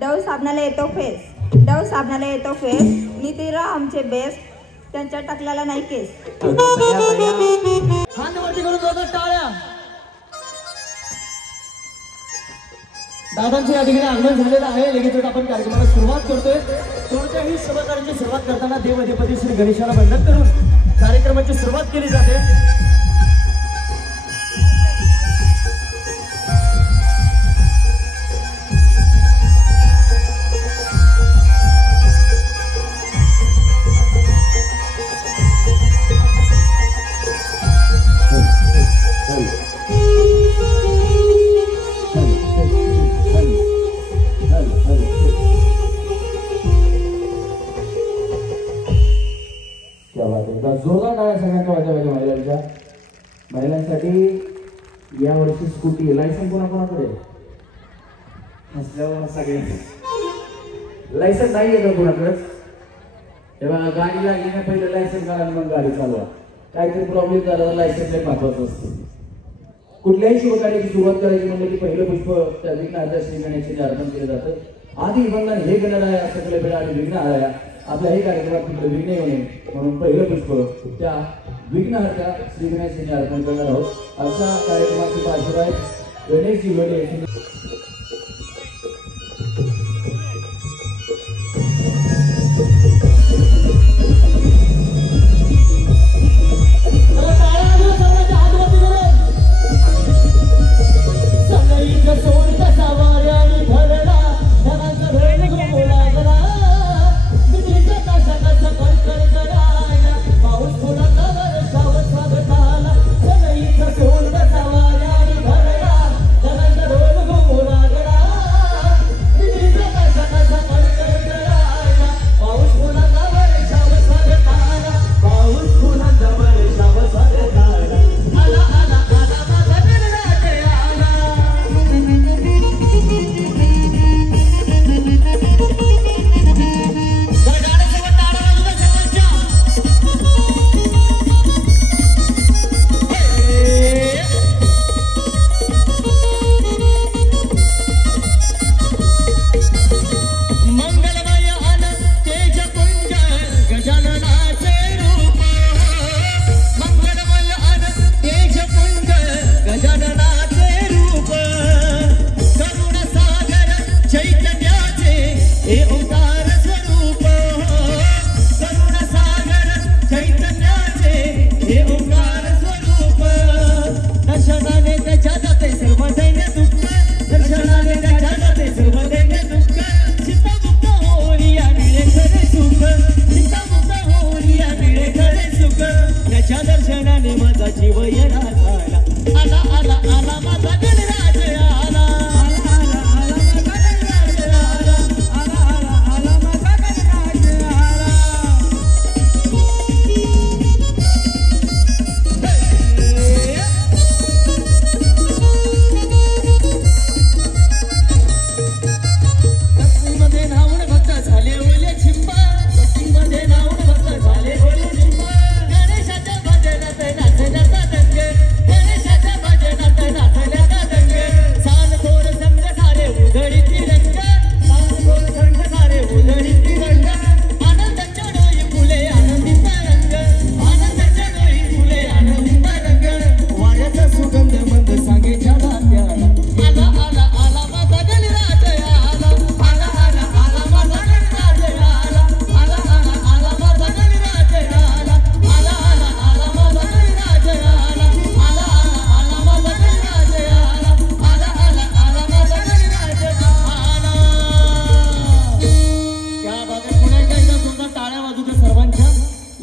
Dove साबणाला येतो face, Dove साबणाला येतो face, नितीरा आमचे बेस्ट, त्यांच्या टाकल्याला नाही केस. हातवरती करून जोरदार टाळ्या. दादांचे या ठिकाणी आगमन झालेलं आहे. लगेच आपण कार्यक्रमाला सुरुवात करतोय. कोणत्याही सहकार्याची सुरुवात करताना देवाधिपती श्री गणेशाला वंदन करून कार्यक्रमाची सुरुवात केली जाते. जोरदार टाळ्या सगळ्यांच्या वाजवायच्या. महिलांसाठी यावर्षी स्कूटी लायसन कोणाकोणाकडे असल्यावर सगळे लायसन नाही येतं कोणाकडेच. तेव्हा गाडीला घेण्या पहिले लायसन काढा, मग गाडी चालवा. काहीतरी प्रॉब्लेम झाला तर लायसन लय महत्वाचं असतं. कुठल्याही शुभकार्याची सुरुवात करायची म्हणजे की पहिलं पुष्प त्या विघ्नहर्त्या श्री गणेशाचे अर्पण केलं जातं. आधी वंदन हे गणराया सकल बेडा आणि विघ्नहराया. आपल्या हे कार्यक्रमात कुठलं विघ्न येऊ नये म्हणून पहिलं पुष्प त्या विघ्नहर्त्या श्री गणेशाने अर्पण करणार आहोत. अशा कार्यक्रमाची पार्श्वभाई गणेशजी वडे.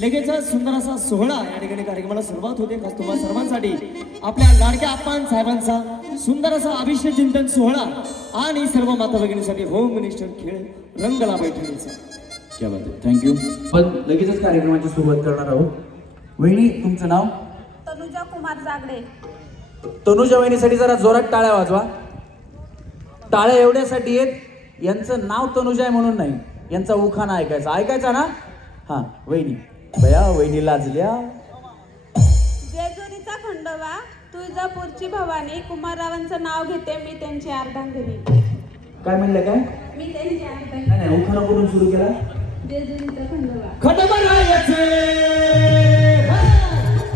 लगेच सुंदर असा सोहळा या ठिकाणी कार्यक्रमाला सुरुवात होते. खास तुम्हा सर्वांसाठी आपल्या लाडक्या आप्पान साहेबांचा सुंदर असा अभिषेक चिंतन सोहळा आणि सर्व माता भगिनीसाठी होम मिनिस्टर खेळ रंगला बैठकीचा. क्या बात आहे, थँक्यू. पण लगेचच कार्यक्रमाची सुरुवात करणार आहोत. वहिनी तुमचं नाव? तनुजा कुमार जागडे. तनुजा वहिनीसाठी जरा जोरात टाळ्या वाजवा. टाळ्या एवढ्यासाठी आहेत, यांचं नाव तनुजा आहे म्हणून नाही, यांचा उखाणा ऐकायचा. ऐकायचा ना? हा वहिनी बया वहिनी लाजल्या. जेजुरीचा खंडोबा तुळजापूरची भवानी कुमाररावांचं नाव घेते मी त्यांची अर्धांगिनी. काय म्हणलं काय? मी त्यांची अर्धांगिनी. नाही नाही उखाणा करून सुरू केला. जेजुरीचा खंडोबा. खंडोबारायाचे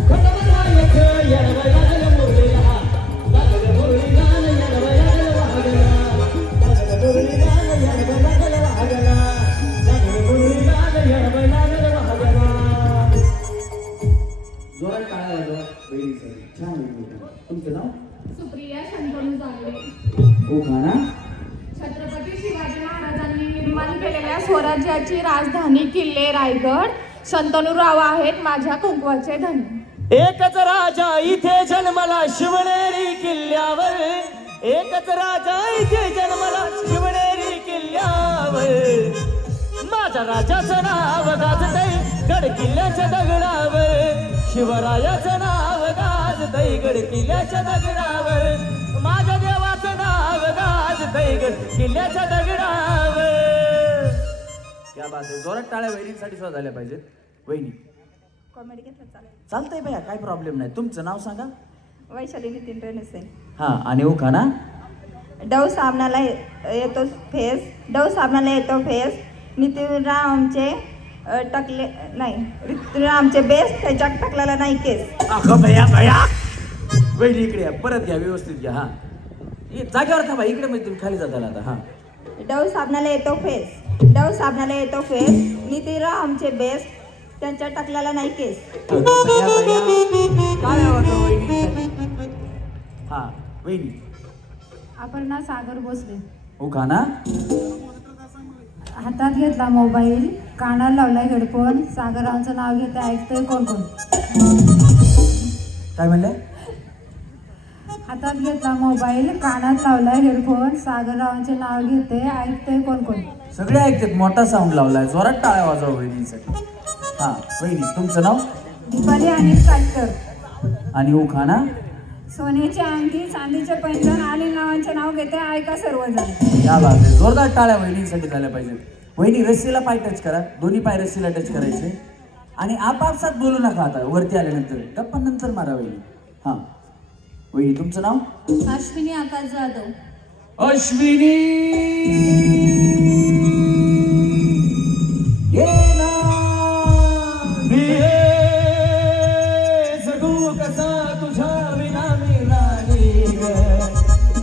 खंडोबारायाचे येडवं लागलं मुरलीला, लागलं मुरलीला, येडवं लागलं वाघला, लागलं मुरलीला, येडवं लागलं वाघला, लागलं मुरलीला, येडवं लागलं वाघला. जोरात टाळ्या वाजवा बहिणीसाठी. छान आहे. तुमचं नाव? सुप्रिया शंतनू जांभळे. उखाणा. छत्रपती शिवाजी महाराजांनी निर्माण केलेल्या स्वराज्याची राजधानी किल्ले रायगड. शंतनूराव आहेत माझ्या कुंकवाचे धनी. एकच राजा इथे जन्मला शिवनेरी किल्ल्यावर, एकच राजा इथे जन्मला शिवनेरी किल्ल्यावर. माझ्या राजाचं नाव गाजतंय गड किल्ल्याच्या दगडावर, शिवरायाचं नाव गाजतंय गड किल्ल्याच्या दगडावर. माझ्या देवाचं नाव गाजतंय गड किल्ल्याच्या दगडावर. क्या बात आहे. जोरात टाळ्या वहिनींसाठी सुद्धा झाल्या पाहिजेत. वहिनी कॉमेडी घेतलं चालेल. चालतंय भैया काय प्रॉब्लेम नाही. तुमचं नाव सांगा. वैशाली नितीन रणसे. हा आणि उखाणा. डव साबणाला येतो फेस, डव साबणाला येतो फेस, नितीनराव आमचे टकले नाही, ऋतुराव आमचे बेस, त्याच्या टकलेला नाही केस. अगं भैया भैया वहिनी इकडे या. परत घ्या व्यवस्थित घ्या. हा जागेवर थांबा. इकडे म्हणजे तुम्ही खाली जाताल आता. हा डव साबणाला येतो फेस, डव साबणाला येतो फेस, नितीनराव आमचे बेस, त्यांच्या टकल्याला नाही केस. भैया भैया काय आवाज वहिनी. हा वहिनी. अपर्णा सागर भोसले. उखाणा. हातात घेतला मोबाईल, कानाला लावलाय हेडफोन, सागरांचं नाव घेते ऐकतंय कोण कोण. काय म्हणलं? हातात घेतला मोबाईल, कानात लावलाय हेडफोन, सागररावांचे नाव घेते ऐकतंय कोण कोण. सगळे ऐकतात. मोठा साऊंड लावलाय. जोरात टाळ्या वाजवा वहिनींसाठी. हा वहिनी तुमचं नाव? दीपाली आणि काटकर. आणि उखाणा. सोन्याची अंगठी, चांदीचे पैंजण आणि नावांचे नाव घेते ऐका सर्वजण. या बात आहे. जोरदार टाळ्या वहिनींसाठी झाल्या पाहिजे. वहिनी रस्सीला पाय टच करा. दोन्ही पाय रस्सीला टच करायचे आणि आपापसात बोलू नका. आता वरती आल्यानंतर गप्पा नंतर मारा वहिनी. हा वहिनी तुमचं नाव? अश्विनी आकाश जाधव. अश्विनी ये ना जगू कसा तुझ्या विना मी राणी ग,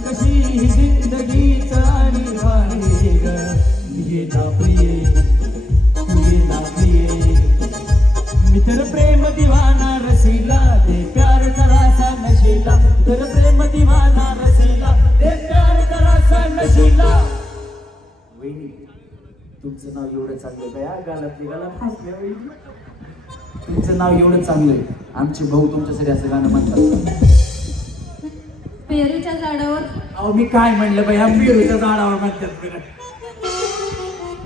कशी ही जिंदगीच आणि वाणी ग. ये ना प्रिये, ये ना प्रिये, मित्र प्रेम दिवाना रसीला, दे प्यार जरासा नशीला. मित्र प्रेम दिवाना रसीला, दे प्यार जरासा नशीला. वहिनी तुमचं नाव एवढं चांगलं काय गालातली गाला फासल्या वहिनी. तुमचं नाव एवढं चांगलं आहे. आमचे भाऊ तुमच्यासाठी असं गाणं म्हणतात. पेरूच्या झाडावर. अहो मी काय म्हणलं बाई. ह्या पेरूच्या झाडावर म्हणतात.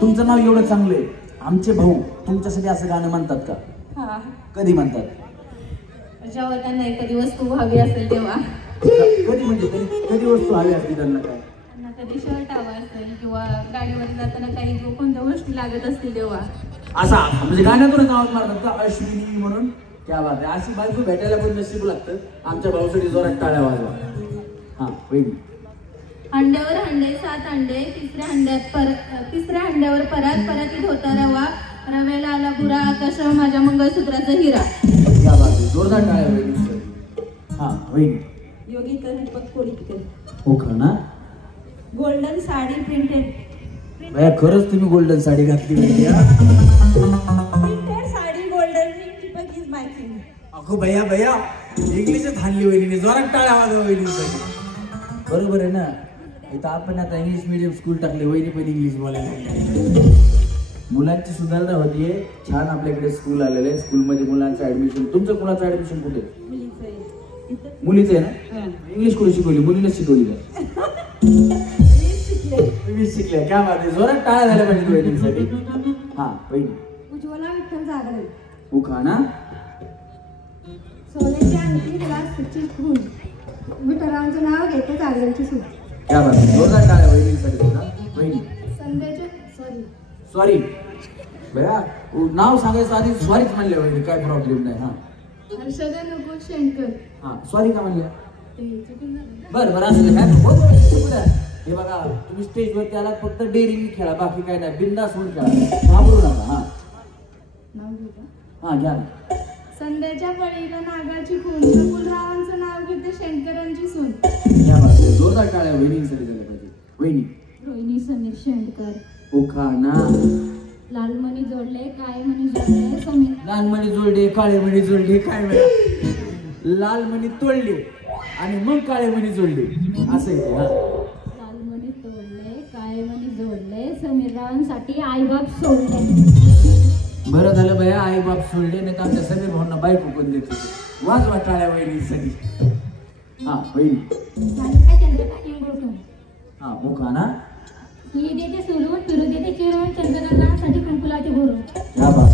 तुमचं नाव एवढं चांगलं आहे. आमचे भाऊ तुमच्यासाठी असं गाणं म्हणतात का? हा, कधी म्हणतात? जेव्हा त्यांना एखादी वस्तू हवी असेल तेव्हा. कधी म्हणजे कधी वस्तू हवी असते त्यांना? काय त्यांना कधी शर्ट हवा असेल किंवा गाडीवर जाताना काही कोणत्या गोष्टी लागत असतील तेव्हा. असा म्हणजे गाण्यातूनच नावात मारतात का अश्विनी म्हणून? क्या बात आहे. अशी बायको भेटायला पण नशीब लागतं. आमच्या भाऊसाठी जोरात टाळ्या वाजवा. हा वहिनी. अंड्यावर हंडे 7 अंडे, तिसऱ्या हंड्यावर परत होता रवा, रव्याला आला पुरा आकाश, माझ्या मंगळसूत्राचा हिरा. क्या बात आहे. जोरदार टाळ्या वहिनी. हा वहिनी. योगिता दीपक कोळीकर. हो का ना. Golden sari printed. भैया खरंच तुम्ही गोल्डन साडी घातली printed sari golden Deepak is my king. अगो भैया भैया इंग्लिशच हाणली वहिनी. जोरात टाळ्या वाजवा वहिनीसाठी. बरोबर आहे ना. इथं आपण आता इंग्लिश मिडियम स्कूल टाकले. वहिनी पण इंग्लिश बोलायला लागली. मुलांची सुधारणा होतीये. छान आपल्याकडे स्कूल आलेलं आहे. स्कूलमध्ये मुलांचं ऍडमिशन. तुमचं कुणाचं ऍडमिशन कुठे? मुलीचं आहे ना. इंग्लिश कुठे शिकवली? मुलीला शिकवली का? 20 शिकले. क्या बात आहे. जोरात टाळ्या झाल्या पाहिजे वहिनीसाठी. हा वहिनी. उज्ज्वला विठ्ठल जागरण. उखाणा. सोन्याची अंगठी, प्लास्टिकची खून, विठ्ठलांचं नाव घेते जागरणची सूट. क्या बात आहे. जोरदार टाळ्या वहिनीसाठी सुद्धा. वहिनी संध्याचे सॉरी भया नाव सांगायचं आधी सॉरीच म्हणले वहिनी, काय प्रॉब्लेम नाही. हा हर्षदा नको शेंडकर. हा सॉरी का म्हणल्या? ते चुकून झालं. बरं असं काय हे बघा, तुम्ही स्टेजवरती आला फक्त डेअरिंग खेळा, बाकी काय नाही, बिंदास होऊन खेळा, घाबरू नका. हा नाव घेऊ का? हा घ्या ना. संध्याच्या पळीला नागाची खून, प्रफुल्लरावांचं नाव घेते शेंडकरांची सून. घ्या बघा, जोरदार टाळ्या वहिनींसाठी झाल्या पाहिजे. वहिनी रोहिणी समीर शेंडकर. उखाणा. लालमणी जोडले, काळे मणी जोडले, समीर. लाल मणी जोडले, काळे मणी जोडले, काय वेळा लाल मणी तोडले आणि मग काळे मणी जोडले, असं आहे. हा लालमणी तोडले, काळे मणी जोडले, समीररावांसाठी आईबाप सोडले. बरं झालं भया, आई बाप सोडले, नाही तर आमच्या समीर भाऊंना बायको पण देते. वाजवा टाळ्या वहिनीसाठी. हा वहिनी. सानिका चंद्रकांत इंगोळकर. हा उखाणा. ही देते सोलून, फिरू देते चिरून, चंद्रकांतांसाठी कुंकुलाचे भरून. या बा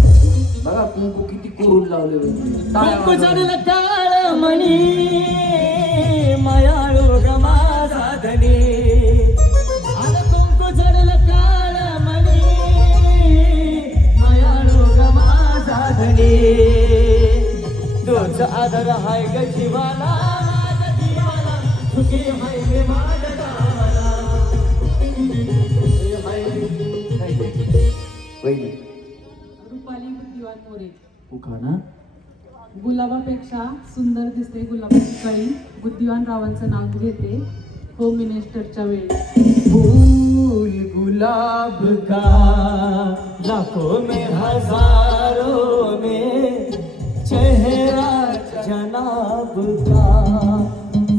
बघा कुंकू किती कोरून लावले वहिनी. टाळ्या कुंकू वाजवा. चढलं काळ मणी मायाळू गमा साधने. आता कुंकू चढलं काळ मणी मायाळू गमा साधने. तोच आदर हाय ग जीवाला, माझ्या जीवाला सुखी हाय गे माझ्या गावाला. वहिनी. रुपाली बुद्धिवान मोरे. उखाणा. गुलाबापेक्षा सुंदर दिसते गुलाबाची कळी, बुद्धिवान रावांचं नाव घेते होम मिनिस्टरच्या वेळी. फूल गुलाब का लाखों में हजारों में चेहरा जनाब का,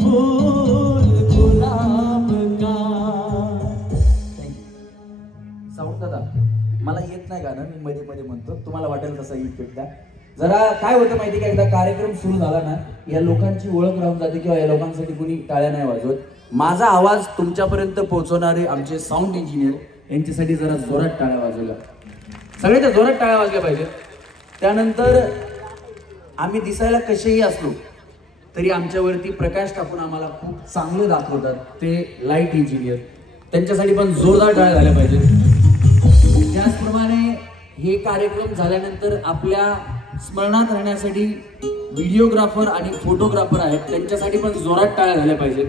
फूल गुलाब का. साऊंड दादा मला येत नाही गाणं, मी मध्ये मध्ये म्हणतो, तुम्हाला वाटेल तसा इफेक्ट द्या जरा. काय होतं माहिती का, एकदा कार्यक्रम सुरू झाला ना, या लोकांची ओळख राहून जाते किंवा या लोकांसाठी कुणी टाळ्या नाही वाजवत. माझा आवाज तुमच्यापर्यंत पोहोचवणारे आमचे साऊंड इंजिनियर यांच्यासाठी जरा जोरात टाळ्या वाजवल्या, सगळ्याच्या जोरात टाळ्या वाजल्या पाहिजेत. त्यानंतर आम्ही दिसायला कसेही असलो तरी आमच्यावरती प्रकाश टाकून आम्हाला खूप चांगलं दाखवतात ते लाईट इंजिनियर, त्यांच्यासाठी पण जोरदार टाळ्या झाल्या पाहिजेत. त्याचप्रमाणे हे कार्यक्रम झाल्यानंतर आपल्या स्मरणात राहण्यासाठी व्हिडिओग्राफर आणि फोटोग्राफर आहेत, त्यांच्यासाठी पण जोरात टाळ्या झाल्या पाहिजेत.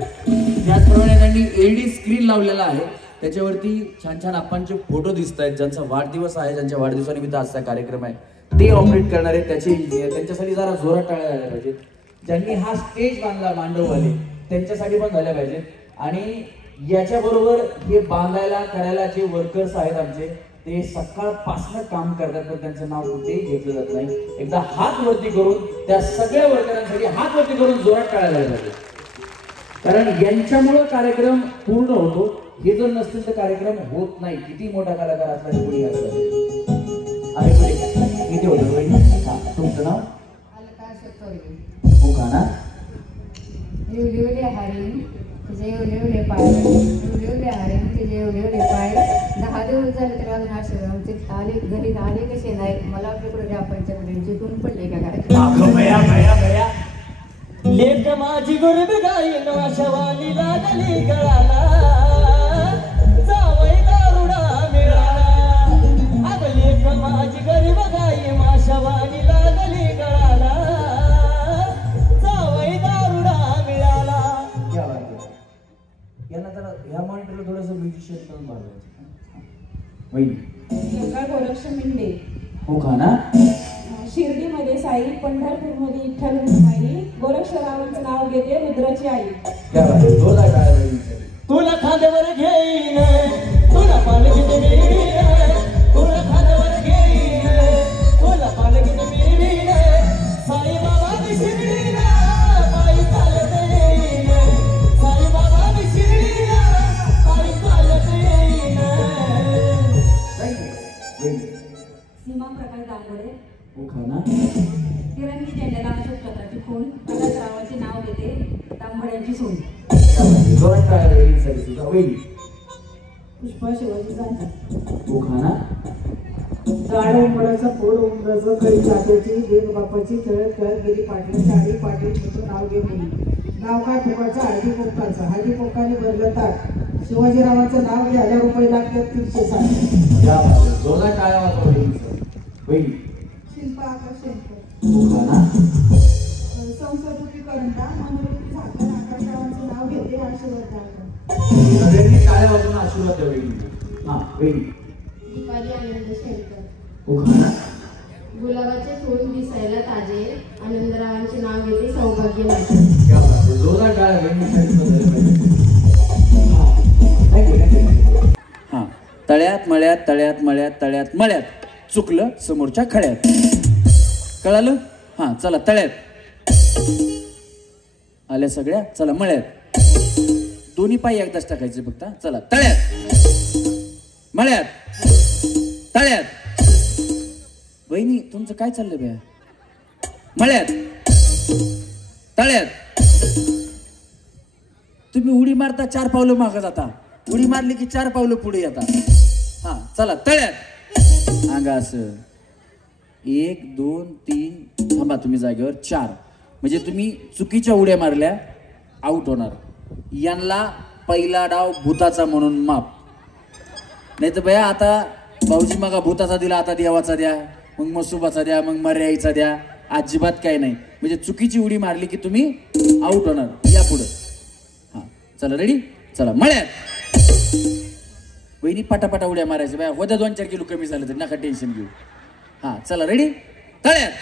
त्याचप्रमाणे त्यांनी LED स्क्रीन लावलेला आहे, त्याच्यावरती छान छान आपणचे फोटो दिसत आहेत. ज्यांचा वाढदिवस आहे, ज्यांच्या वाढदिवसानिमित्त आजचा कार्यक्रम आहे, ते ऑपरेट करणारे त्याचे इंजिनियर, त्यांच्यासाठी जरा जोरात टाळ्या झाल्या पाहिजेत. ज्यांनी हा स्टेज बांधला मांडववाले, त्यांच्यासाठी पण झाल्या पाहिजेत. आणि याच्याबरोबर हे बांधायला करायला जे वर्कर्स आहेत आमचे, ते सकाळपासून काम करतात पण त्यांचं नाव कुठेही घेतलं जात नाही. एकदा हात वरती करून त्या सगळ्या वर्करांसाठी हात वरती करून जोरात टाळ्या झाल्या पाहिजे, कारण यांच्यामुळं कार्यक्रम पूर्ण होतो. हे जर नसतील तर कार्यक्रम होत नाही. किती मोठा कलाकार असला कोणी असला किती होतं वहिनी. हा तुमचं नाव? उखाणा. एवढे हरिण तुझे एवढे पाय, एवढे हरिण तुझे एवढे पाय. 10 दिवस झाले तर अजून असे आमचे आले घरी आले कसे नाही. मला आपल्याकडे पंचाकडे जिथून पडले का काय. लेक माझी गुरब गाईन वाशवानी लागली गळाला, जावई दारुडा मिळाला. अग लेक माझी गरीब गाई वाशवानी लागली गळाला, जावई दारुडा मिळाला. यांना जरा ह्या मॉनिटरला थोडंसं म्युझिशियन पण मारवायचं. वहिनी. गोरक्ष मिंडे. उखाणा. शिर्डीमध्ये साई, पंढरपूरमध्ये विठ्ठल रुक्माई, गोरक्षरावांचं नाव घेते रुद्राची आई. जोरदार टाळ्या वहिनीसाठी. तुला खांद्यावर घेईन, तुला पालखीत मिळवीन, तुला खांद्यावर घेईन, तुला पालखीत मिळवीन. साईबाबा शिर्डीला पायी चालत येईन, साईबाबा शिर्डीला पायी चालत येईन. सीमा प्रकाश दांगोडे. उखाणा. तिरंगी झेंड्याला छत्रपती खून, प्रकाशरावाचे नाव घेते तांबड्याची सून. जोरात टाळ्या वहिनीसाठी सुद्धा. वहिनी. पुष्पा शिवाजी जाणतात. उखाणा. जाड उंबराचा फोड उंबराचं कळी जात्याची देव बापाची खेळत खेळत गेली पाटील साडी पाटील म्हणून नाव घे मुली. नाव काय फुकाचं हळदी पोकाचं, हळदी पोकाने भरलं ताट. शिवाजीरावांचं नाव घे, 1000 रुपये लागतात 360. जोरदार टाळ्या वाजवा वहिनीसाठी. वहिनी शिल्पा आकाश शेंडकर, उखाणा संस्कृती करंटा, मनोरंजन झाकर, आकाशरावांचं नाव घेते, आशीर्वाद द्यावा. सगळ्यांनी टाळ्या वाजवून आशीर्वाद द्या वहिनी. हा वहिनी दीपाली आनंद शेळकर, उखाणा गुलाबाचे फूल दिसायला ताजे, आनंदरावांचे नाव घेते, सौभाग्य माझे. क्या बात आहे. जोरदार टाळ्या वहिनीसाठी झालं पाहिजे. हा थँक्यू. हा तळ्यात मळ्यात तळ्यात मळ्यात तळ्यात मळ्यात चुकलं समोरच्या खळ्यात. कळालं? हा चला तळ्यात आल्या सगळ्या, चला मळ्यात. दोन्ही पाय एकदाच टाकायचे फक्त. चला तळ्यात मळ्यात तळ्यात. वहिनी तुमचं काय चाललंय बया? मळ्यात तळ्यात. तुम्ही उडी मारता 4 पावलं मागं जाता, उडी मारली की 4 पावलं पुढे येतात. हा चला तळ्यात. अंगा असं 1 2 3 थांबा तुम्ही जागेवर 4. म्हणजे तुम्ही चुकीच्या उड्या मारल्या, आउट होणार. यांना पहिला डाव भूताचा म्हणून माप. नाही तर भया आता भाऊजी मगा भूताचा दिला, आता देवाचा द्या, मग मसुबाचा द्या, मग मर्याईचा द्या. अजिबात काय नाही. म्हणजे चुकीची उडी मारली की तुम्ही आउट होणार. या पुढं. हा चला रेडी. चला मळ्यात. वहिनी पटापटा उड्या मारायचं बाया. होत्या 2-4 किलो कमी झालं तरी नका टेन्शन घेऊ. हा चला रेडी. तळ्यात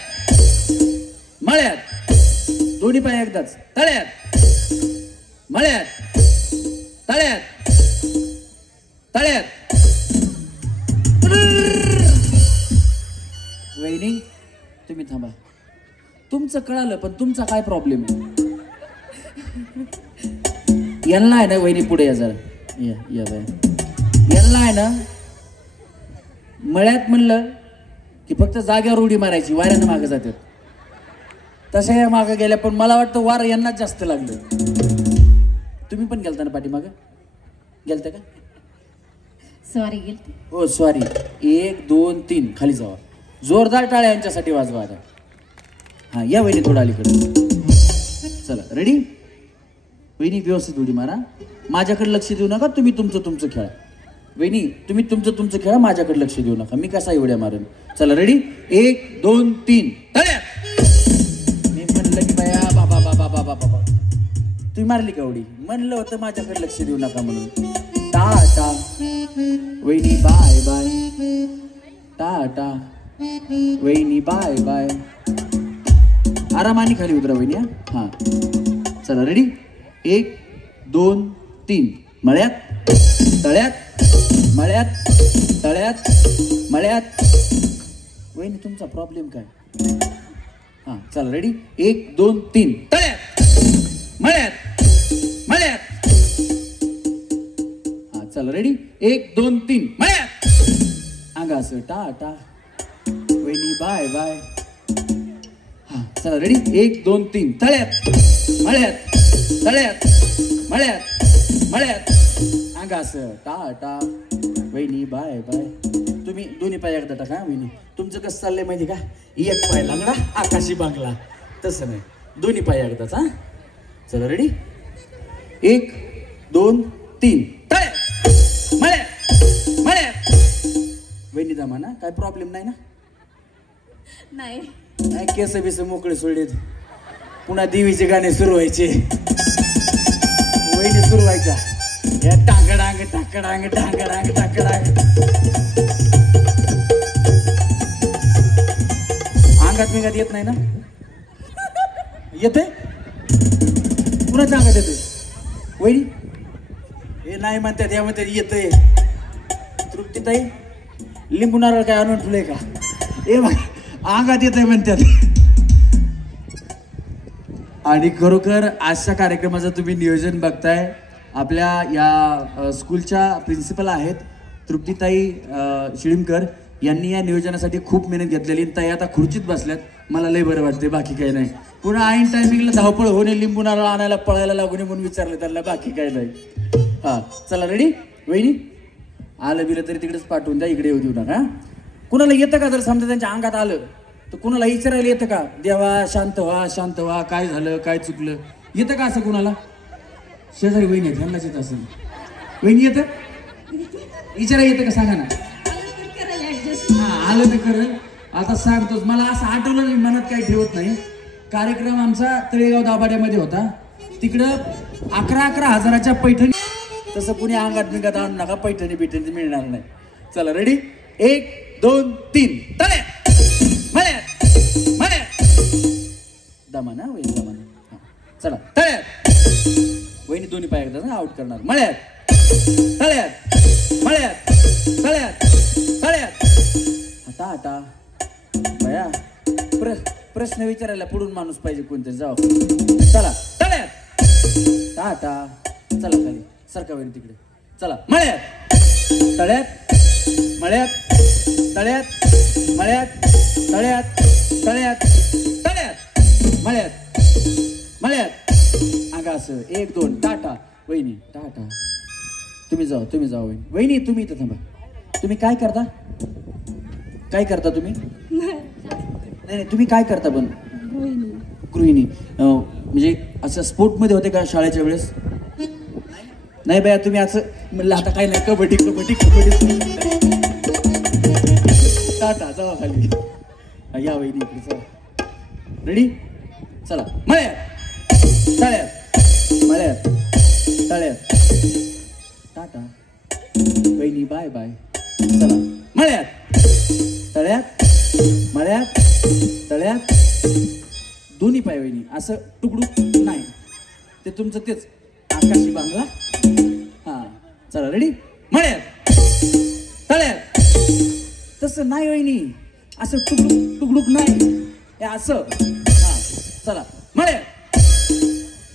मळ्यात. दोन्ही पाय एकदाच. तळ्यात मळ्यात तळ्यात तळ्यात. वहिनी तुम्ही थांबा. तुमचं कळालं, पण तुमचा काय प्रॉब्लेम आहे? यांना आहे ना वहिनी पुढे या जरा. या बाय. यांना आहे ना मळ्यात म्हणलं की फक्त जाग्यावर उडी मारायची, वाऱ्यानं मागं जातात. तशा या मागं गेल्या, पण मला वाटतं वार यांनाच जास्त लागलं. तुम्ही पण गेलता ना पाठीमागं? गेलता का? सॉरी गेलते. हो सॉरी. 1 2 3 खाली जावा. जोरदार टाळ्या यांच्यासाठी वाजवा आता. हा या वहिनी थोडं अलीकडे. चला रेडी. वहिनी व्यवस्थित उडी मारा. माझ्याकडे लक्ष देऊ नका. तुम्ही तुमचं खेळा. वहिनी तुम्ही तुमचं खेळा, माझ्याकडे लक्ष देऊ नका. मी कसा एवढ्या मारेन. चला रेडी. 1 2 3 तळ्यात. मी म्हणलं की बाया बाबा बाबा बाबा बाबा तुम्ही मारली का उडी? म्हणलं होतं माझ्याकडे लक्ष देऊ नका म्हणून. टाटा वहिनी बाय बाय. टाटा वहिनी बाय बाय. आरामाने खाली उतरा वहिनी. हा चला रेडी. 1 2 3 मळ्यात तळ्यात मळ्यात तळ्यात मळ्यात. वहिनी तुमचा प्रॉब्लेम काय? हा चला रेडी. 1 2 3 तळ्यात मळ्यात मळ्यात. हा चला रेडी. 1 2 3 मळ्यात. अंगा असं टाटा वहिनी बाय बाय. हा चला रेडी. 1 2 3 तळ्यात मळ्यात तळ्यात मळ्यात मळ्यात. अंगा असं टाटा वहिनी बाय बाय. तुम्ही दोन्ही पाय एकदा टाका. वहिनी तुमचं कसं चाललंय माहिती का? एक पाय लागला आकाशी बांगला, तसं नाही. दोन्ही पाय एकदाच. हा चला रेडी. 1 2 3 तळ्यात मळ्यात मळ्यात. वहिनी दमा ना, काय प्रॉब्लेम नाही ना? नाही. नाही केस बिस मोकळे सोडलेत. पुन्हा देवीचे गाणे सुरू व्हायचे. वहिनी सुरू व्हायच्या. या टांगडांग टाकडांग टांगडांग टाकडांग. अंगात मिंगात येत नाही ना? येते कुणाच्या अंगात येते? वहिनी हे नाही म्हणतात, या म्हणतात येतंय. तृप्तीताई लिंबू नारळ काय आणून ठेवलंय का? ए अंगात येतंय म्हणतात. आणि खरोखर आजच्या कार्यक्रमाचं तुम्ही नियोजन बघताय. आपल्या या स्कूलच्या प्रिन्सिपल आहेत तृप्तीताई शिळीमकर. यांनी या नियोजनासाठी खूप मेहनत घेतलेली. ताई आता खुर्चीत बसल्यात. मला लय बरं वाटते, बाकी काही नाही. पुन्हा ऐन टायमिंगला धावपळ होणे, लिंबू नारळ आणायला पळायला लागू नये म्हणून विचारलं त्यांना, बाकी काही नाही. हा चला रेडी. वहिनी आलं बिलं तरी तिकडेच पाठवून द्या, इकडे येऊ देऊ नका. कुणाला येतं का? जर समजा त्यांच्या अंगात आलं तर कुणाला विचारायला येतं का? देवा शांत व्हा शांत व्हा, काय झालं काय चुकलं, येतं का असं कुणाला? शेजारी वहिनी आहेत, त्यांनाच येत असेल. वहिनी येतं विचारायला येतं का? सांगा ना. हा आलं तर करेल. आता सांगतोच, मला असं आठवलं नाही, मनात काही ठेवत नाही. कार्यक्रम आमचा तळेगाव दाभाड्यामध्ये होता. तिकडं 11,000 हजाराच्या पैठणी, तसं कुणी अंगात बिंगात आणू नका, पैठणी बिठणी मिळणार नाही. चला रेडी, 1 2 3 तळे दमाना वहिनी दमाना. चला तळ्यात वहिनी दोन्ही पाय एकदा आउट करणार. मळ्यात तळ्यात मळ्यात तळ्यात तळ्यात. आता आता बया प्रश्न विचारायला पुढून माणूस पाहिजे कोणतरी. जाऊ चला तळ्यात टाटा. चला खाली सरका वहिनी तिकडे. चला मळ्यात तळ्यात मळ्यात तळ्यात मळ्यात तळ्यात तळ्यात तळ्यात मळ्यात मळ्यात. अगं असं 1 2 टाटा वहिनी टाटा. तुम्ही जाऊ वहिनी. वहिनी तुम्ही इथं थांबा. तुम्ही काय करता? काय करता तुम्ही? नाही तुम्ही काय करता? पण गृहिणी. म्हणजे असं स्पोर्टमध्ये होते का शाळेच्या वेळेस? नाही बाया, तुम्ही असं म्हणलं आता काय नाही, कबड्डी कबड्डी कबड्डी. टाटा जावा खाली. या वहिनी इकडे चला. रेडी चला मळ्यात तळ्यात मळ्यात तळ्यात टाटा वहिनी बाय बाय. चला मळ्यात तळ्यात मळ्यात तळ्यात. दोन्ही पाय वहिनी असं टुकडूक नाही, ते तुमचं तेच आकाशी बांगला. हा चला रेडी मळ्यात तळ्यात. तसं नाही वहिनी, असं टुकडूक टुकडूक नाही, हे असं. हा चला मळ्यात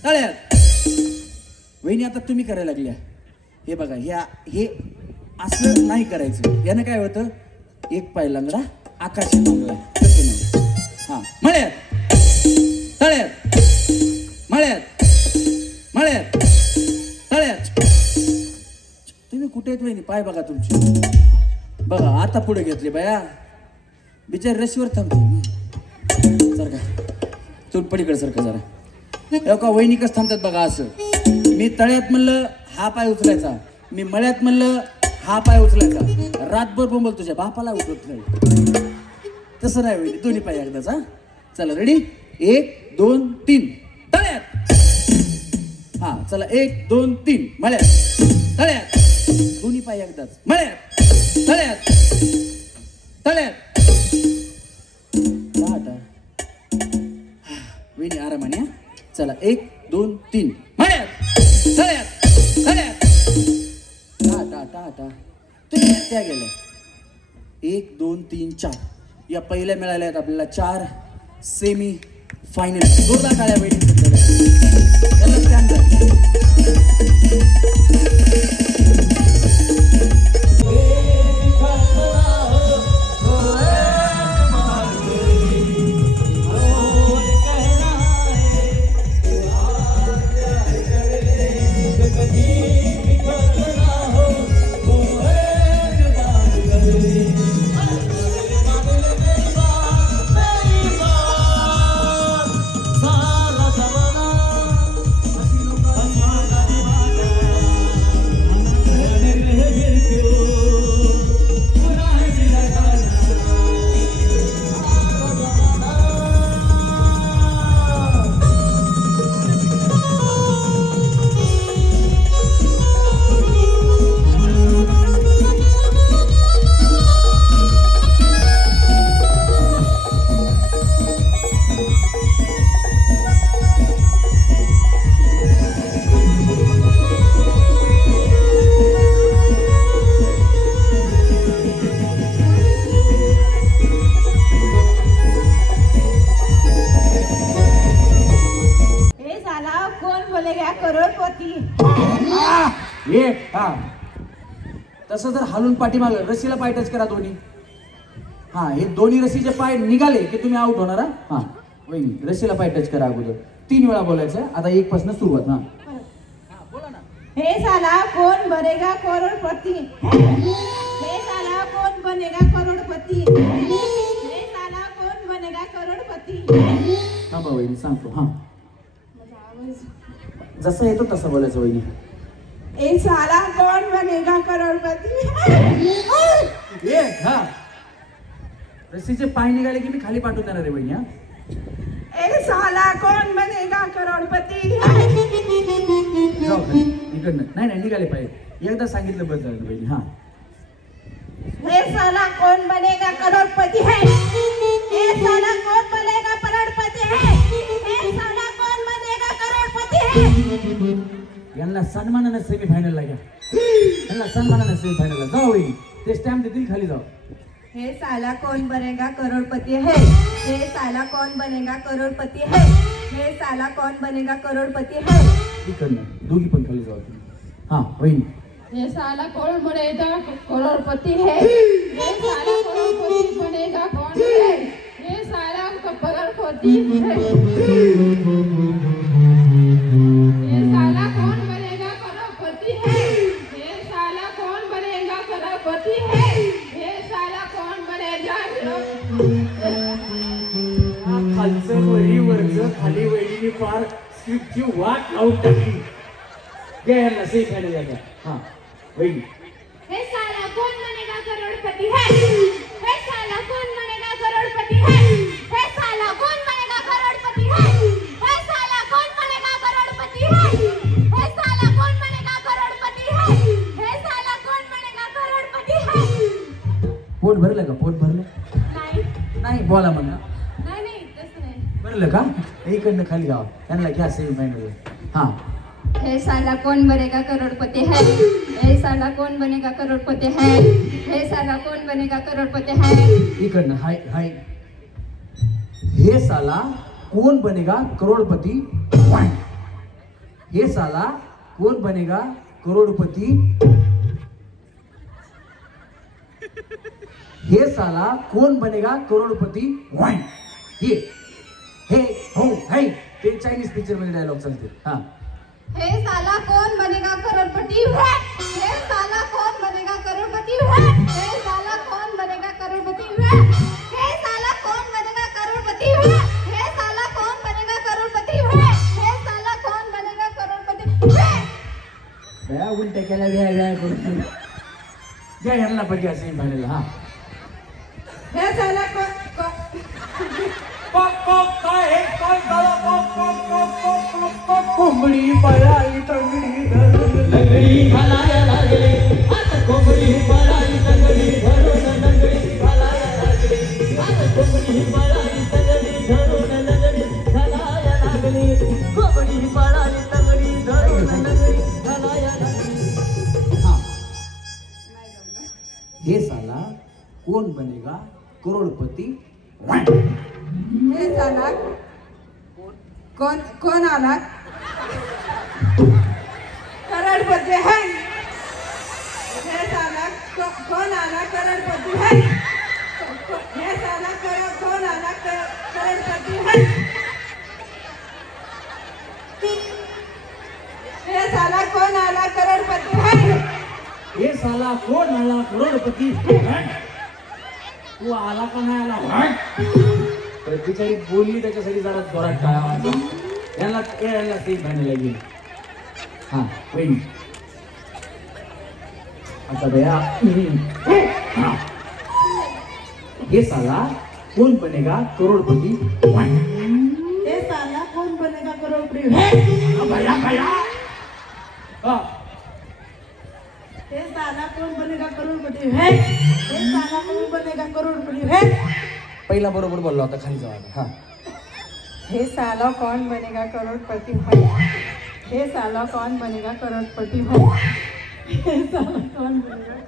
तळ्यात. वहिनी आता तुम्ही करायला लागल्या. हे बघा, हे असं नाही करायचं. यानं काय होतं, एक पाय लंगडा आकाशी बांगला. तसं नाही. हा मळ्यात तळ्यात मळ्यात मळ्यात तळ्यात. तुम्ही कुठे आहेत वहिनी? पाय बघा तुमचे. बघा आता पुढे घेतले बाया, बिचार रशीवर थांबते. सारखा चूल पलीकडे सारखं जरा. का वहिनी कसं थांबतात बघा असं. मी तळ्यात म्हणलं हा पाय उचलायचा, मी मळ्यात म्हणलं हा पाय उचलायचा. रातभर बोंबल तुझ्या बापाला उचलत नाही. तसं नाही वहिनी, दोन्ही पाय एकदाच. हा चला रेडी 1 2 3 तळ्यात. हा चला 1 2 3 मळ्यात तळ्यात. दोन्ही पाय एकदाच. मळ्यात तळ्यात तळ्यात टाटा. वहिनी आरामाने. चला 1 2 3 मळ्यात तळ्यात तळ्यात टाटा टाटा. तुम्ही त्या गेल्या 1 2 3 4. या पहिल्या मिळाल्या आहेत आपल्याला 4 सेमी फायनल. जोरदार टाळ्या वहिनी. तसं जर हालून पाठीमाग रशीला पाय टच करा दोन्ही. हा हे दोन्ही रशीचे पाय निघाले की तुम्ही आउट होणार. हा वहिनी रशीला पाय टच करा अगोदर. 3 वेळा बोलायचं. आता 1 पासून सुरुवात. हा बोला ना. हे साला कौन बनेगा करोड़पति. हे साला कौन बनेगा करोड़पति. हे साला कौन बनेगा करोड़पति. हा बा वहिनी सांगतो. हा जसं येतो तसं बोलायचं वहिनी. ए साला कौन बनेगा करोड़पति. हा रस्सीचे पाय निघाले की मी खाली पाठवून देणार आहे बहिणी. हा ए साला कौन बनेगा करोडपती जाऊ खाली इकडनं. नाही निघाले पाहिजे. एकदा सांगितलं बस झालं बहिणी. हा हे साला कौन बनेगा करोड़पति है. हे साला कौन बनेगा करोड़पति है. हे साला कौन बनेगा करोड़पति है. यांना सन्मानानं सेमीफायनलला घ्या. यांना सन्मानानं सेमीफायनलला जाऊ बहिणी. ते स्टॅम्प देतील खाली जाऊ. हे साला कौन बनेगा करोड़पति है. हे साला कौन बनेगा करोड़पति है. हे साला कौन बनेगा करोड़पति है. इकडनं दोघी पण खाली जाऊ तुम्ही. हा बहिणी. ये साला कौन बनेगा करोड़पति है. ये साला करोड़पति बनेगा कौन है. ये साला करोड़पति है. ये साला कौन बनेगा करोड़पति है. ये साला कौन बनेगा करोड़पति है. ये साला कौन बनेगा खालचं वरी वरचं खाली वरी फार स्क्रिप्टची वाट लावून टाकली. घ्या यांना सेमीफायनलला घ्या. हा बहिणी. हे साला कौन बनेगा करोड़पति है. हे साला कौन बनेगा करोड़पति है. हे साला कौन बनेगा करोड़पति है. हे साला कौन बनेगा करोड़पति है. हे साला कौन बनेगा करोड़पति है. हे साला कौन बनेगा करोड़पति है. पोट भरलं का? पोट भरलं नाही बोला म्हणा. नाही तसं नाही. भरलं का? इकडनं खाली जावा. त्यांना घ्या सेमीफायनलला. हा हे साला कौन बनेगा करोड़पति है. हे साला कौन बनेगा करोड़पति है. हे साला कौन बनेगा करोड़पति है. इकडनं हाय हाय. हे साला कौन बनेगा करोड़पति. हे साला कौन बनेगा करोड़पति. हे साला कौन बनेगा करोड़पति. हे हो हाय. ते चायनीज पिक्चर मध्ये डायलॉग चालते. हा हे साला कौन बनेगा करोड़पति है. हे साला कौन बनेगा करोड़पति है. हे साला कौन बनेगा करोड़पति है. हे साला कौन बनेगा करोड़पति है. हे साला कौन बनेगा करोड़पति है. हे साला कौन बनेगा करोड़पति है. त्या उलट्या केल्या व्या करून घ्या यांना पण घ्या सेमीफायनलला. हा हे साला कोंबडी पळाली तंगडी धरून लंगडी घालाया लागले. आता कोंबडी पळाली तंगडी धरून लंगडी घालाया लागले. आता कोंबडी पळाली तंगडी धरून लंगडी घालाया लागले. कोंबडी पळाली तंगडी धरून लंगडी घालाया लागले. हा हे साला कौन बनेगा करोड़पति. हे साला कौन आला करोड़पति है. हे साला कौन आला करोड़पति है. हे साला कौन आला करोड़पति है. हे साला कौन आला करोड़पति है. हे साला कौन आला करोड़पति. तू आला का नाही आला. बिचारी बोलली त्याच्यासाठी जरा जोरात टाळा वाजवा. यांना सेमीफायनलला गेली. हा बहिणी आता भैया. हे साला कौन बनेगा करोड़पति. हे साला कौन बनेगा करोड़पति है. भैया भैया. हे साला कौन बनेगा करोड़पति है. हे साला कौन बनेगा करोड़पति है. पहिला बरोबर बोलला होता. खाली जावा. हा हे साला कौन बनेगा करोड़पति है. हे साला कौन बनेगा करोड़पति है. हे साला कौन बनेगा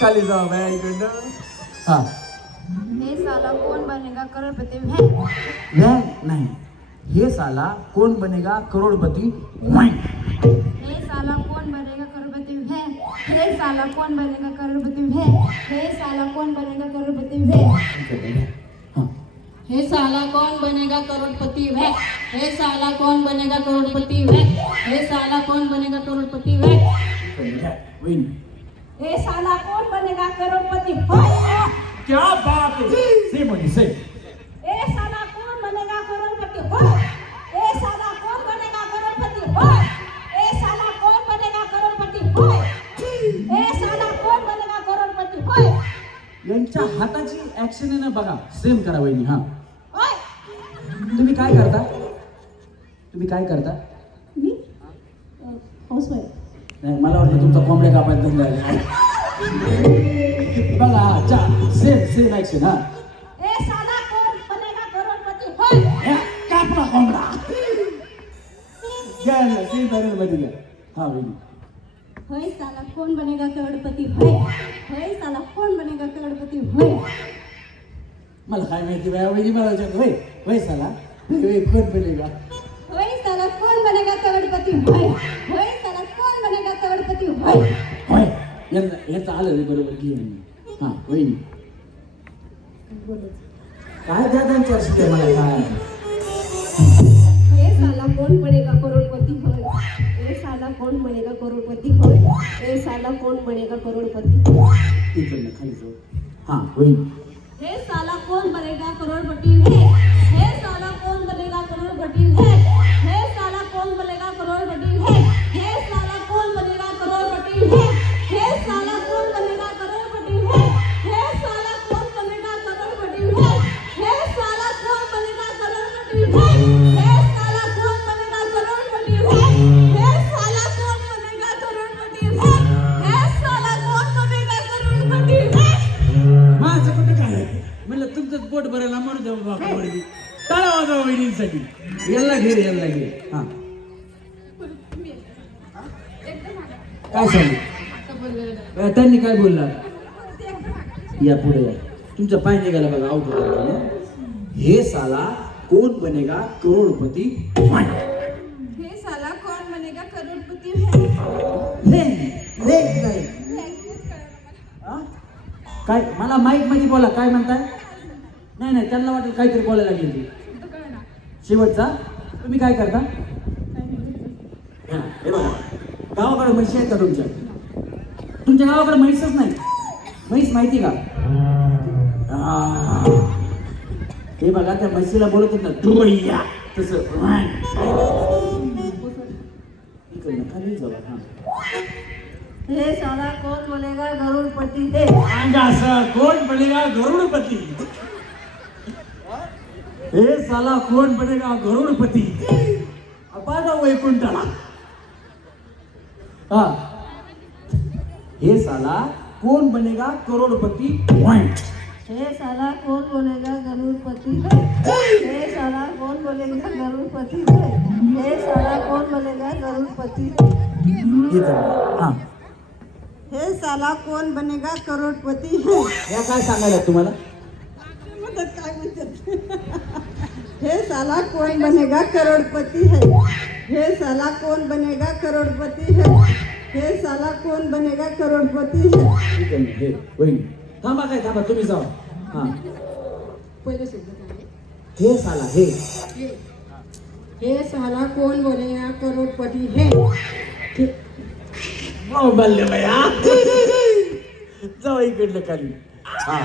खाली जावा बाया इकडनं. हा हे साला कौन बनेगा करोड़पति है. व्या नाही. हे साला कौन बनेगा करोड़पति. हे साला कौन बनेगा करोड़पति है. हे साला कौन बनेगा करोड़पति है. हे साला कौन बनेगा करोड़पति है. हे साला कौन बनेगा करोड़पति है. हे साला कौन बनेगा करोड़पति है. हे साला कौन बनेगा करोड़पति है. हे साला कौन बनेगा करोड़पति है. क्या बात है. सेम होती सेम. ए साला कौन बनेगा करोड़पति है. ए साला कौन बनेगा करोड़पति है. ए साला कौन बनेगा करोड़पति है. ए तुमच्या हाताची ऍक्शन आहे ना बघा, सेम करा वहिनी. हा ओय तुम्ही काय करता? तुम्ही काय करता? मी हाऊसवाईफ. नाही मला वाटलं तुमचा कोंबड्या कापायचा धंदा आहे. बघा हा सेम सेम ऍक्शन. हा ए साला कौन बनेगा करोड़पति होय कापला कोंबडा. घ्या सेम पॅनल मध्ये घ्या. हा वहिनी होय साला कौन बनेगा करोड़पति होय होय साला कौन बनेगा करोड़पति होय. मला काय माहिती बाया वहिनी मला विचारतो होय होय साला होय कोण बनेगा. होय साला कौन बनेगा करोड़पति होय होय साला कौन बनेगा करोड़पति होय. होय यांचं आलं रे बरोबर घे. हा वहिनी काय द्या त्यांच्या असते मला काय. ए साला कौन बनेगा करोड़पति होय ए साला कौन बनेगा करोड़पति होय ए साला कौन बनेगा करोड़पति. इकडनं खाली जाऊ. हा वहिनी हे साला कौन बनेगा करोड़पति है हे साला कौन बनेगा करोड़पति है हे साला कौन बनेगा करोड़पति है हे साला कौन बनेगा करोड़पति है हे साला कौन बनेगा करोड़पति है हे साला कौन बनेगा करोड़पति है हे साला कौन बनेगा करोड़पति है हे साला कौन बनेगा करोड़पति है हे साला कौन बनेगा करोड़पति है हे साला कौन बनेगा करोड़पति है. माझं कुठे काय म्हणलं तुमचंच पोट भरायला म्हणून जाऊ बाबा वहिनी टाळा वाजवा वहिनींसाठी. याला घे याला घे. हा काय सांगू त्यांनी काय बोलला या पुढे या. तुमचा पाय निघाला बघा आउट होता. हे साला कोण बनेगा करोडपती. हे साला कौन बनेगा करोड़पति है. काय मला माईक मध्ये बोला काय म्हणताय. नाही नाही त्यांना वाटेल काहीतरी बोलायला लागेल ते. शेवटचा तुम्ही काय करता. हा, हे बघा गावाकडे म्हशी आहेत का तुमच्या. तुमच्या गावाकडे म्हैसच नाही. म्हैस माहिती का. हे बघा त्या म्हशीला बोलत होत ना दुबईया तसं. इकडनं खाली जाऊ. हा हे साला कौन बनेगा करोड़पति है. कौन बनेगा करोड़पति. हे साला कौन बनेगा करोड़पति. अपार वैकुंठाला. हा हे साला कौन बनेगा करोड़पति. हे साला कौन बनेगा करोड़पति है. हे साला कौन बनेगा करोड़पति है. हे साला कौन बनेगा करोड़पति है. हा हे साला कौन बनेगा करोड़पति है. या काय सांगायला तुम्हाला. मदत काय म्हणतात. हे साला कौन बनेगा करोड़पति है. हे साला कौन बनेगा करोड़पति है. हे साला कौन बनेगा करोड़पति है. हे वहिनी थांबा काय थांबा तुम्ही जावा. हा पहिले शब्द काय. हे साला हे साला कौन बनेगा करोड़पति है. बोलले भैया जाऊ इकडलं खाली. हा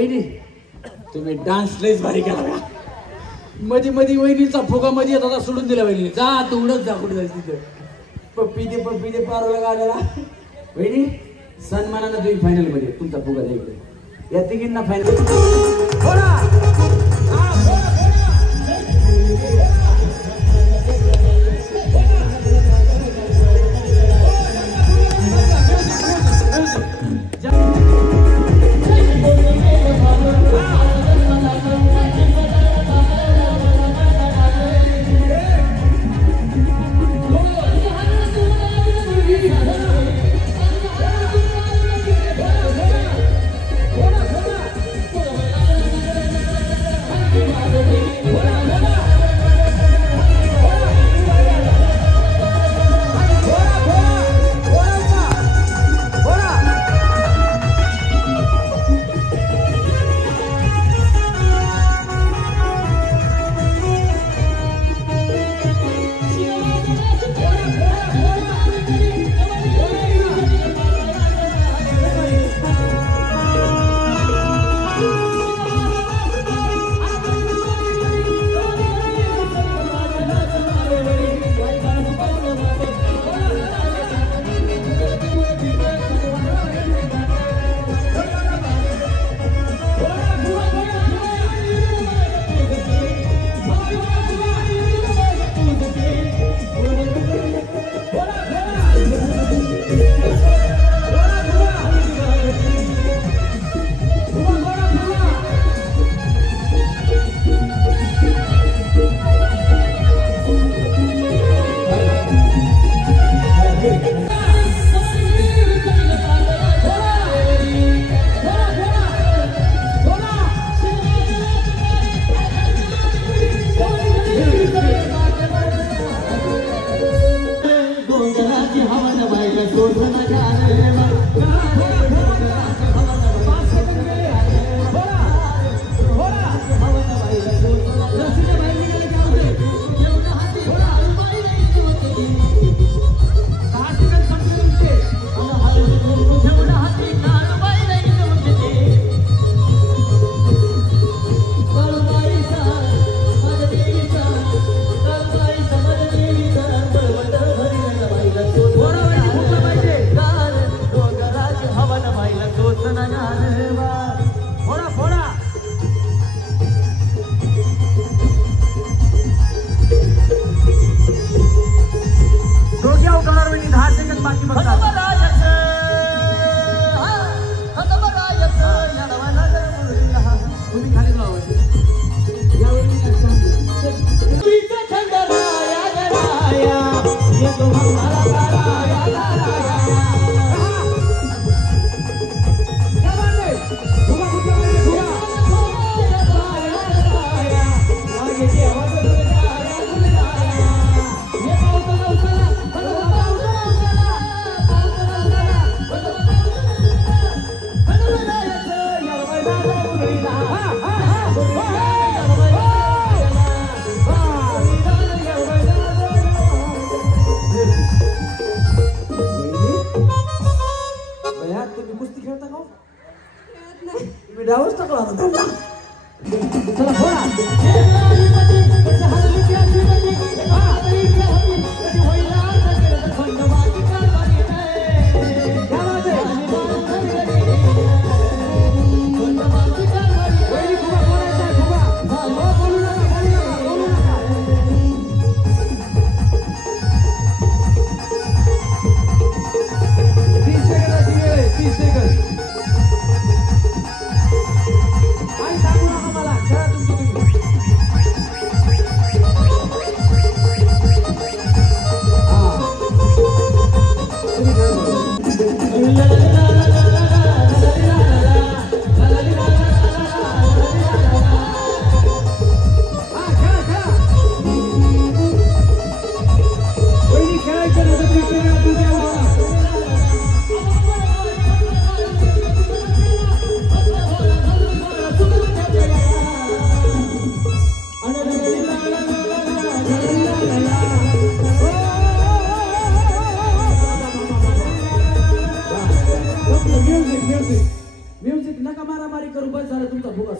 वहिनी तुम्ही डान्स लयच भारी केला का मध्ये मध्ये वहिनीचा फुगा मध्ये येत होता सोडून दिला वहिनी जा तू उडत जा कुठे जायचं तिथं पप्पी दे पारोला गाड्याला वहिनी सन्मानानं तुम्ही फायनल मध्ये तुमचा फुगा द्या इकडे या तिघींना फायनल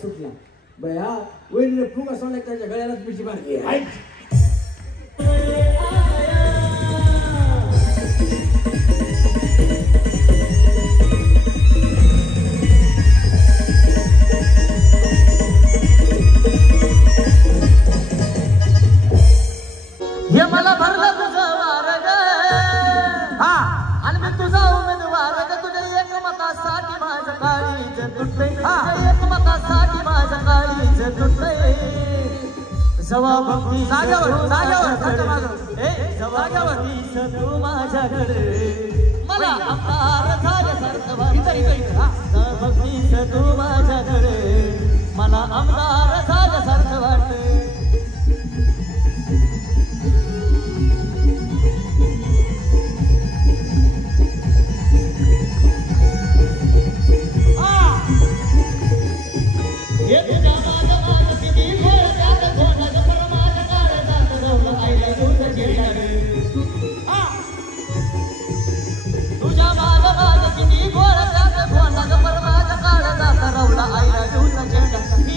सुटला बया वहिनीने फुगा सोडला त्याच्या गळ्यालाच मिठी मारली हे मला भरलं तुझं वारग हा आणि मी तुझा उमेदवार तुझ्या एकमतासाठी माझं काळीज तुटले एकमतासाठी माझं काळीज तुटले जबाबती जबाबतीच तू माझ्याकडे मला आमदार झाल्यासारखं जबाबतीच तू माझ्याकडे मला आमदार झाल्यासारखं वाटत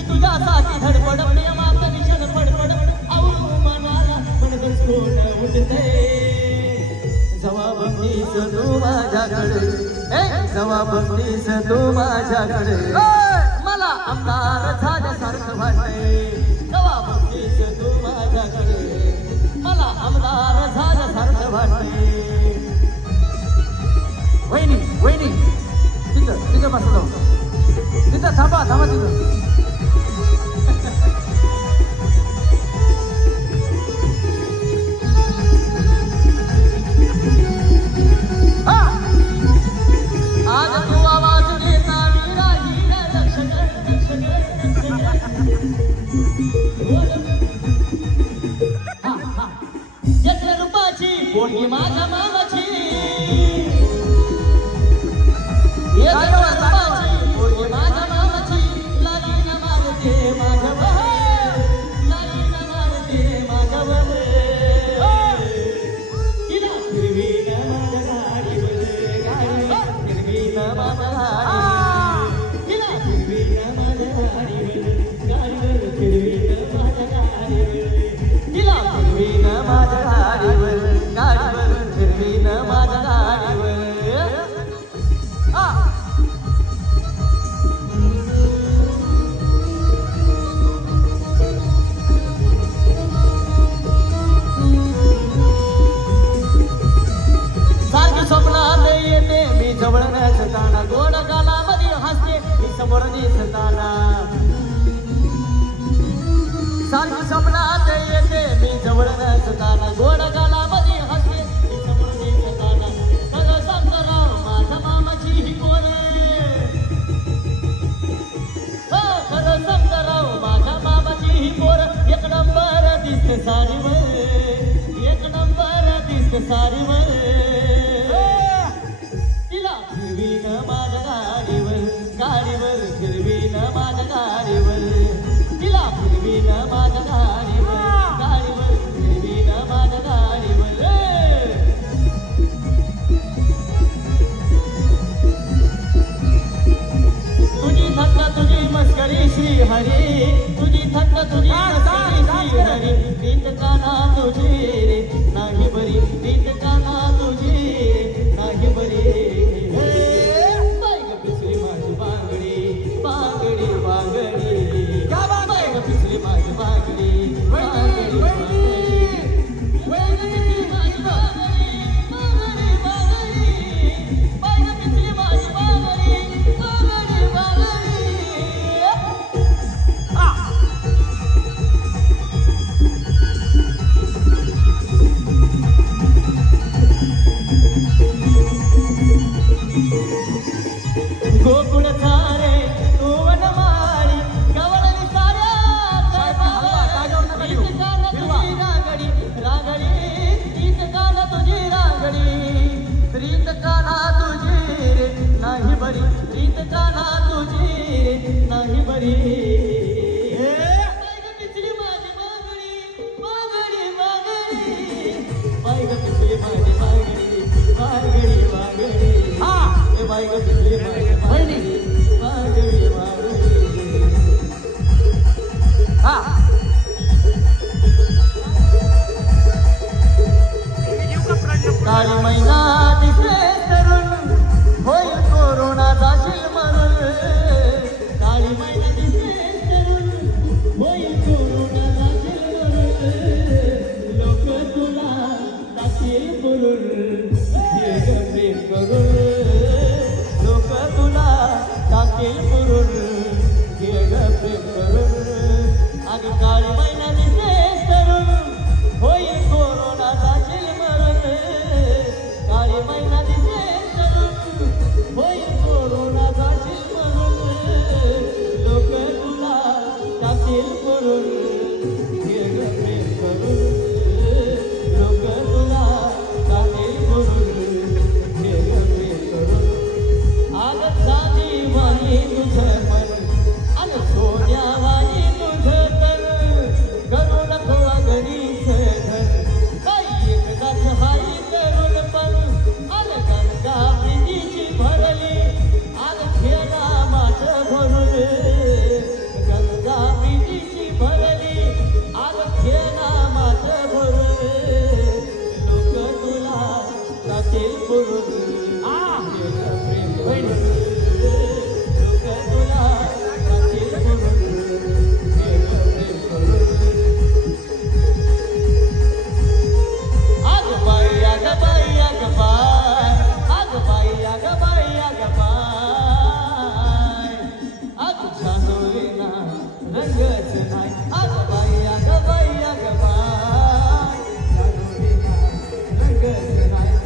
तुझ्यासाठी धडपड प्रेमात विषण फडफड आवरू मनाला पडदच कोण उठते जबाबतीस तू माझ्याकडे जबाबतीस तू माझ्याकडे मला आमदार झाल्यासारखं वाटते जबाबतीस तू माझ्याकडे मला आमदार झाल्यासारखं वाटते वहिनी वहिनी तिथं तिथं बसा जाऊ तिथं थांबा थांबा तिथं आज तू आवाज देता मी राहील लक्ष घेतल्या रूपाची पोटगी माझ्या मामाची पोटगी माझ्या मामाची लागीन मारते माझ्यावर लागीन मारते माझ्यावर तिला फिरवीन माझ्या गाडीवर फिरवीन माझ्या गाडीवर तिला फिरवीन माझ्या गाडीवर गाडीवर फिरवीन माझ्या गाडीवर तिला फिरवीन माझ्या गाडीवर गाडीवर फिरवीन माझ्या गाडीवर सारखी स्वप्नात येते मी जवळ नसताना गोड गालामध्ये हसते मी समोर दिसताना सारखी स्वप्नात येते मी जवळ नसताना गोड गालामध्ये हसते मी समोर दिसताना खरं सांगतो राव माझ्या मामाची ही पोर खरं सांगतो राव माझ्या मामाची ही पोर एक नंबर दिसते सारीवर एक नंबर दिसते सारीवर तिला फिरवीन माझ्या गाडीवर गाडीवर फिरवीन माझ्या गाडीवर तिला फिरवीन माझ्या गाडीवर गाडीवर फिरवीन माझ्या गाडीवर तुझी थट्टा तुझी मस्करी श्री हरी तुझी थट्टा तुझी मस्करी श्री हरी रीत काना तुझी रे नाही बरी रीत काना तुझी नाही बरी बाई ग पिसली माझी बांगडी बांगडी बांगडी बाई ग पिसली माझी बांगडी बांगडी बांगडी बाई ग पिसली माझी बांगडी बांगडी बांगडी बाई ग पिसली माझी बांगडी बांगडी बांगडी गोकुळ सारे तू वनमाळी गवळणी साऱ्या गीत गाणं तुझी रांगडी रांगडी गीत गाणं तुझी रांगडी रीत काना तुझी रे नाही बरी रीत काना तुझी रे नाही बरी बाई ग पिचली माझी बांगडी बांगडी बांगडी बाई ग पिचली माझी बांगडी बांगडी बांगडी बाई ग पिचली माझी बांगडी बांगडी बांगडी काळी मैना दिसे तरुण होईल कोरोना जाशील मरून काळी मैना दिसे तरुण होईल कोरोना जाशील मरून लोक तुला जाशील बोलून हे ग प्रेम करून लोक तुला जाशील बोलून हे ग प्रेम करून आणि काळी मैना दिसे तरुण होईल कोरोना जाशील मरून काळी मैना दिसे तरुण होईल कोरोना जाशील मरून लोक तुला जाशील करून हे ग प्रेम करून लोक तुला जाशील करून हे ग प्रेम करून आग चांदी वाणी तुझं मन आग सोन्या वाणी तुझं तन करू नको अगणीच धन काही एकदाच हाई करून पण आग गंगा प्रीतीची भरली आग खेळा मात भरून गंगा प्रीतीची भरली आग खेळा मात भरून लोक तुला जातील बोलून हे ग प्रेम करून लोक तुला जातील बोलून हे ग प्रेम करून आग बाई आग बाई आग बाई आग बाई आग बाई आग बाई आग जानोईना रंगच नाही आग बाई आग बाई आग बाई जानोईना रंगच नाही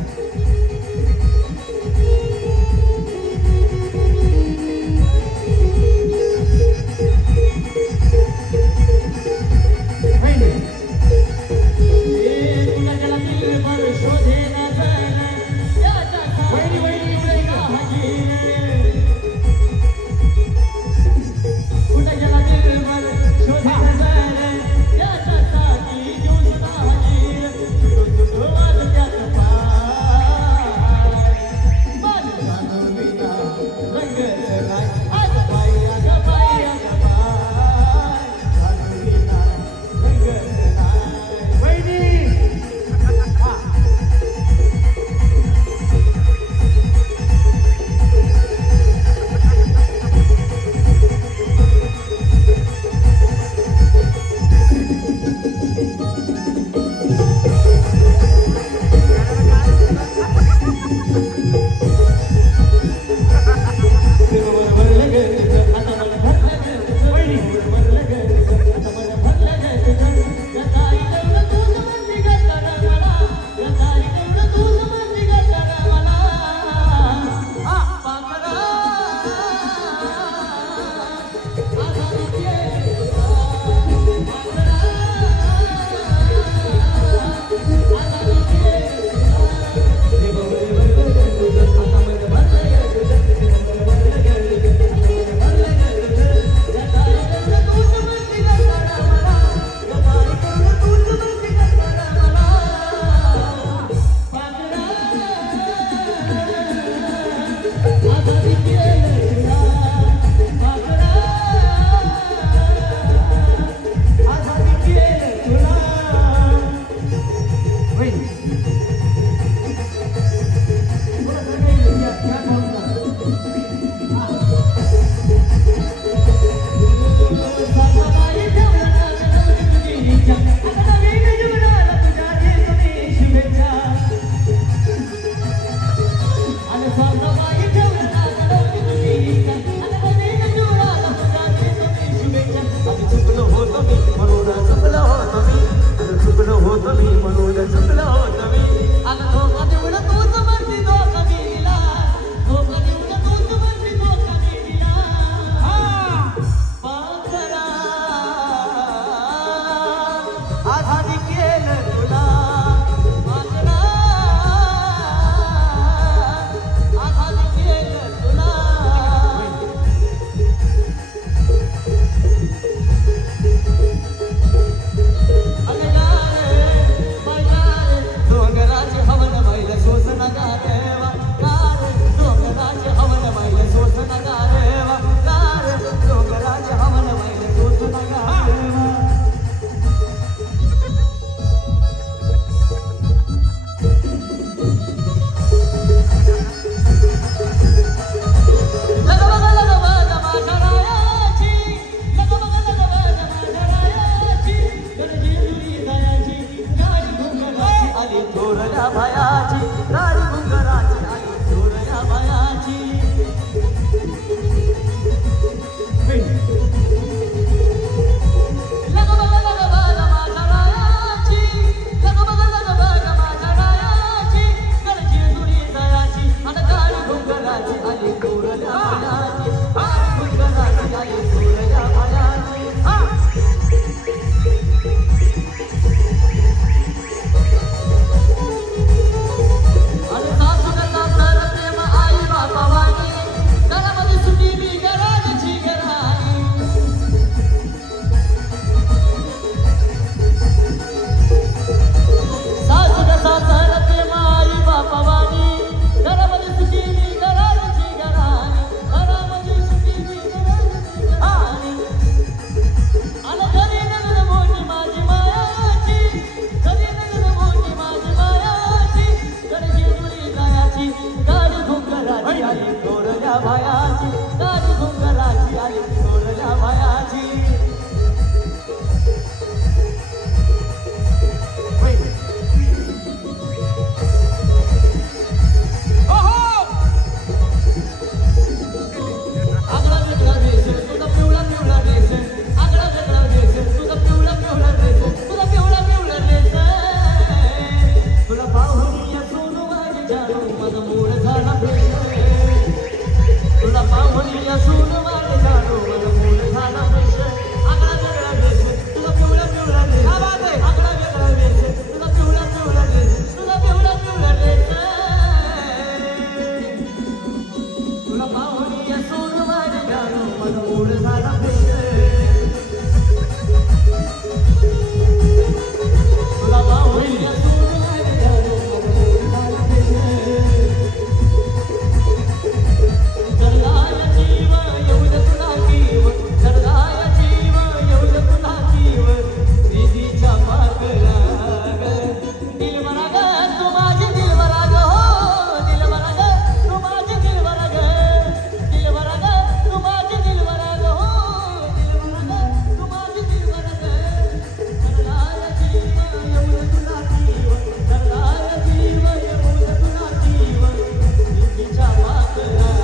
माझा मूड झाला फ्रेश तुला पाहुणी असून माझे जाणू माझा मूड झाला फ्रेश आगळा वेगळा वेश तुला पिवळा पिवळा ड्रेस आगळा वेगळा वेश तुला पिवळा पिवळा ड्रेस तुला पिवळा पिवळा ड्रेस तुला पाहुणी असून माझे जाणू माझा मूड झाला फ्रेश तुला पाहुणी असून माझे जाणू माझा मूड झाला फ्रेश जरदाय जीव येऊन तुला कीव जरदाय जीव येऊन तुला कीव दीदीच्या पाकला ग दिलबरा ग तू माझी दिलबरा ग हो दिलबरा ग तू माझी दिलबरा ग दिलबरा ग तू माझी दिलबरा ग हो दिलबरा ग तू माझी दिलबरा ग जरदाय जीव येऊन तुला कीव जरदाय जीव येऊन तुला कीव दीदीच्या पाकला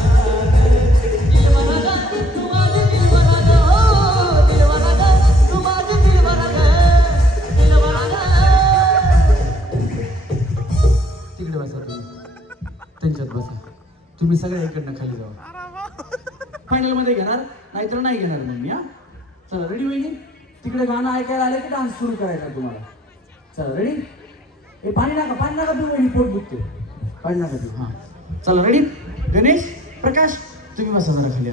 तिकडे बसा तुम्ही त्यांच्यात बसा तुम्ही सगळ्या इकडनं खाली जावा फायनल मध्ये घेणार नाहीतर नाही घेणार मग मी हा चला रेडी होईल तिकडे गाणं ऐकायला आले की डान्स सुरू करायचा तुम्हाला चला रेडी हे पाणी नका पिऊ वहिनी पोट दुखते पाणी नका पिऊ हा चला रेडी गणेश प्रकाश तुम्ही बसा जरा खाली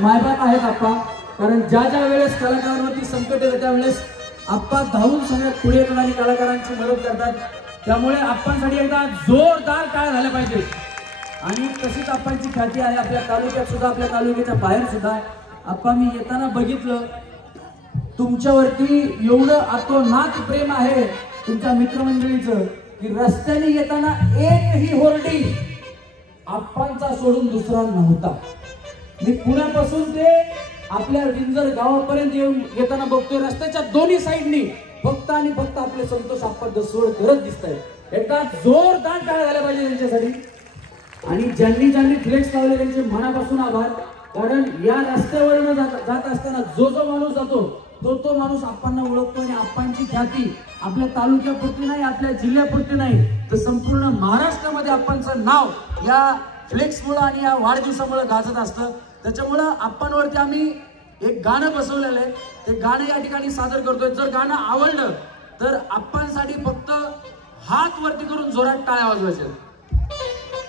मायबाप आहेत आप्पा, कारण ज्या ज्या वेळेस कलाकारांवरती संकट येतं त्यावेळेस आप्पा धावून सगळ्यात पुढे येतात आणि कलाकारांची मदत करतात. त्यामुळे आप्पांसाठी एकदा जोरदार टाळ्या झाल्या पाहिजे. आणि तशीच आप्पांची ख्याती आहे आपल्या तालुक्यात सुद्धा, आपल्या तालुक्याच्या बाहेर सुद्धा. आप्पा, मी येताना बघितलं तुमच्यावरती एवढं अतोनात प्रेम आहे तुमच्या मित्रमंडळीचं की रस्त्याने येताना एकही होर्डिंग आप्पांचा सोडून दुसरा नव्हता. मी पुण्यापासून ते आपल्या विंजर गावापर्यंत येताना बघतोय रस्त्याच्या दोन्ही साईडनी फक्त आणि फक्त आपले संतोष आप्पा दसवड करत दिसत आहेत. एकदा जोरदार टाळ्या झाल्या पाहिजे त्यांच्यासाठी. आणि ज्यांनी ज्यांनी फ्लेक्स लावले त्यांचे मनापासून आभार. कारण या रस्त्यावर जात असताना जो जो माणूस जातो तो माणूस आप्पांना ओळखतो. आणि आप्पांची ख्याती आपल्या तालुक्यापुरती नाही, आपल्या जिल्ह्यापुरती नाही, तर संपूर्ण महाराष्ट्रामध्ये आप्पांचं नाव या फ्लेक्समुळे आणि या वाढदिवसामुळे गाजत असतं. त्याच्यामुळं आप्पांवरती आम्ही एक गाणं बसवलेलं आहे, ते गाणं या ठिकाणी सादर करतोय. जर गाणं आवडलं तर आप्पांसाठी फक्त हात वरती करून जोरात टाळ्या वाजवायच्या.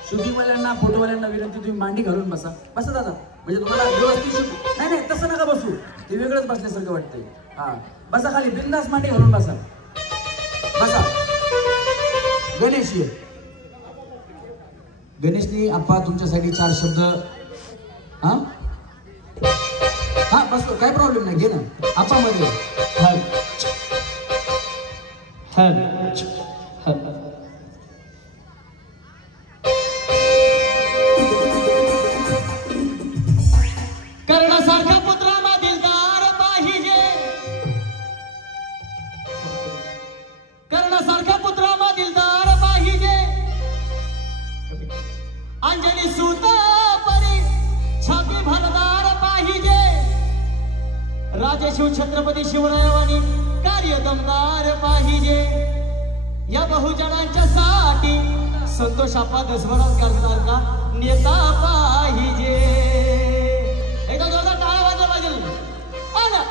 शूटिंगवाल्यांना, फोटोवाल्यांना विनंती, तुम्ही मांडी घालून बसा. बसा दादा, म्हणजे तुम्हाला व्यवस्थित शूट. नाही नाही, तसं नका बसू, ते वेगळंच बसल्यासारखं वाटतंय. हा, बसा खाली, बिंदास मांडी घालून बसा. बसा. गणेशनी आप्पा तुमच्यासाठी 4 शब्द. हा हा, बसतो, काय प्रॉब्लेम नाही, घे ना आप्पा मध्ये. कर्णासारखा पुत्राला दिलदार पाहिजे, कर्णासारखा पुत्राला दिलदार पाहिजे. अंजनी सुता परी छाती भरदार पाहिजे. राजे शिव छत्रपती शिवरायांनी कार्य दमदार पाहिजे. या बहुजनांच्या साठी संतोष आप्पा दसवडात करणारा नेता पाहिजे. एकदा जोरदार टाळ्या वाजवा पाहिजे.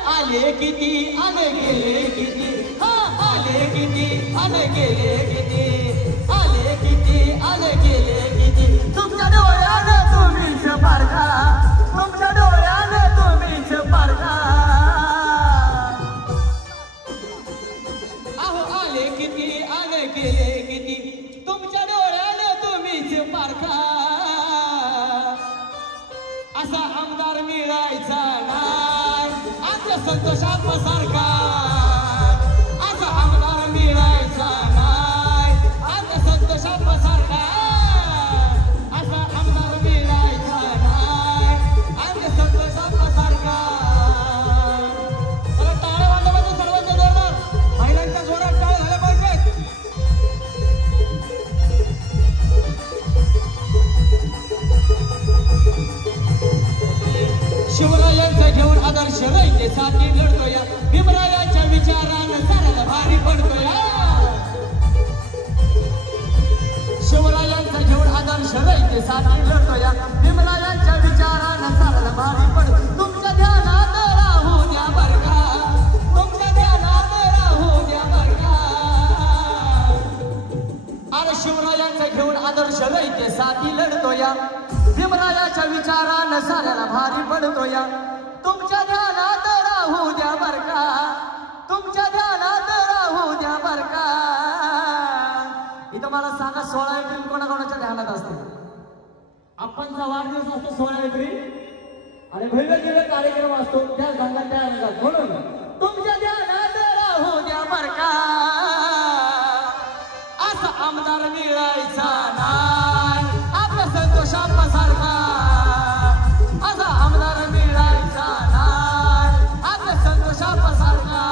आले किती, आले गेले किती, हा आले किती, आले गेले किती, आले किती, आले गेले किती. तुमच्या डोळ्यानं तुम्हीच पारखा, तुमच्या डोळ्यानं तुम्हीच पारखा. अहो आले किती, आले गेले किती, तुमच्या डोळ्यानं तुम्हीच पारखा. असा आमदार मिळायचा नाही आमच्या संतोष आप्पा सारखा. असा आमदार मिळायचा नाही आमच्या संतोष आप्पा सारखा. असा आमदार मिळायचा नाही आमच्या संतोष आप्पा सारखा. मला टाळ्या वाजवायच्या सर्वांच्या जोरदार, महिलांच्या जोरात टाळ्या झाल्या पाहिजेत. शिवरायांचा घेऊन आदर्श रयतेसाठी लढतोय. भीमरायाच्या विचारानं साऱ्याला भारी पडतोय. शिवरायांचा घेऊन आदर्श रयतेसाठी लढतोय. भीमरायाच्या विचारानं साऱ्याला भारी पडतोय. तुमच्या ध्यानात राहू द्या बर का, तुमच्या ध्यानात राहू द्या बर का. अरे शिवरायांचा घेऊन आदर्श रयतेसाठी लढतोय. भीमरायाच्या विचारानं साऱ्याला भारी पडतोय. तुमच्या ध्यानात राहू द्या बर का, तुमच्या ध्यानात राहू द्या बर का. इथं मला सांगा 16 एप्रिल कोणाकोणाच्या ध्यानात असते? आप्पांचा वाढदिवस असतो 16 एप्रिल आणि भव्य दिव्य कार्यक्रम असतो त्या सांगा त्या आनंदात. म्हणून तुमच्या ध्यानात राहू द्या बर का. असा आमदार मिळायचा नाही आपल्या संतोष आप्पा सारखा. असा आमदार मिळायचा नाही आपल्या संतोष आप्पा सारखा.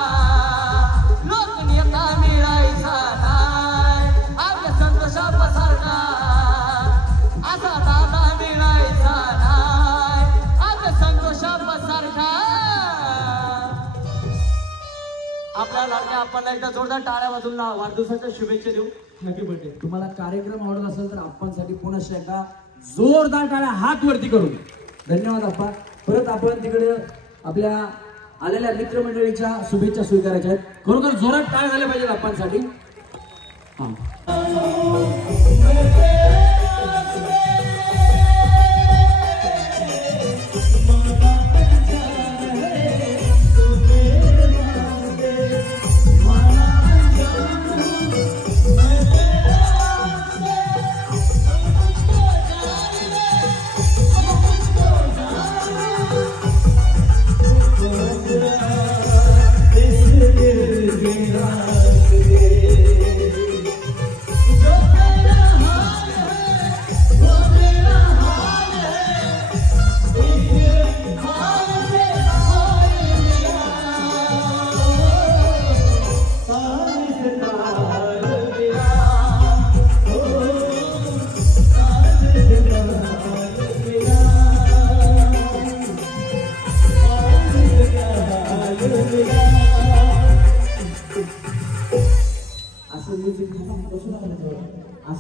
लोकनेता मिळायचा नाही आपल्या संतोष आप्पा सारखा. असा दादा मिळायचा नाही आपल्या संतोष आप्पा सारखा. आपल्या लाडक्या आप्पांना एकदा जोरदार टाळ्या वाजवून वाढदिवसाच्या शुभेच्छा देऊ. Happy birthday. तुम्हाला कार्यक्रम आवडत असेल तर आप्पांसाठी पुन्हा एकदा जोरदार टाळ्या हात वरती करून धन्यवाद आप्पा. परत आपण तिकडे आपल्या आलेल्या मित्रमंडळीच्या शुभेच्छा स्वीकारायच्या आहेत. खरोखर जोरात टाळ्या झाल्या पाहिजेत आप्पांसाठी. हा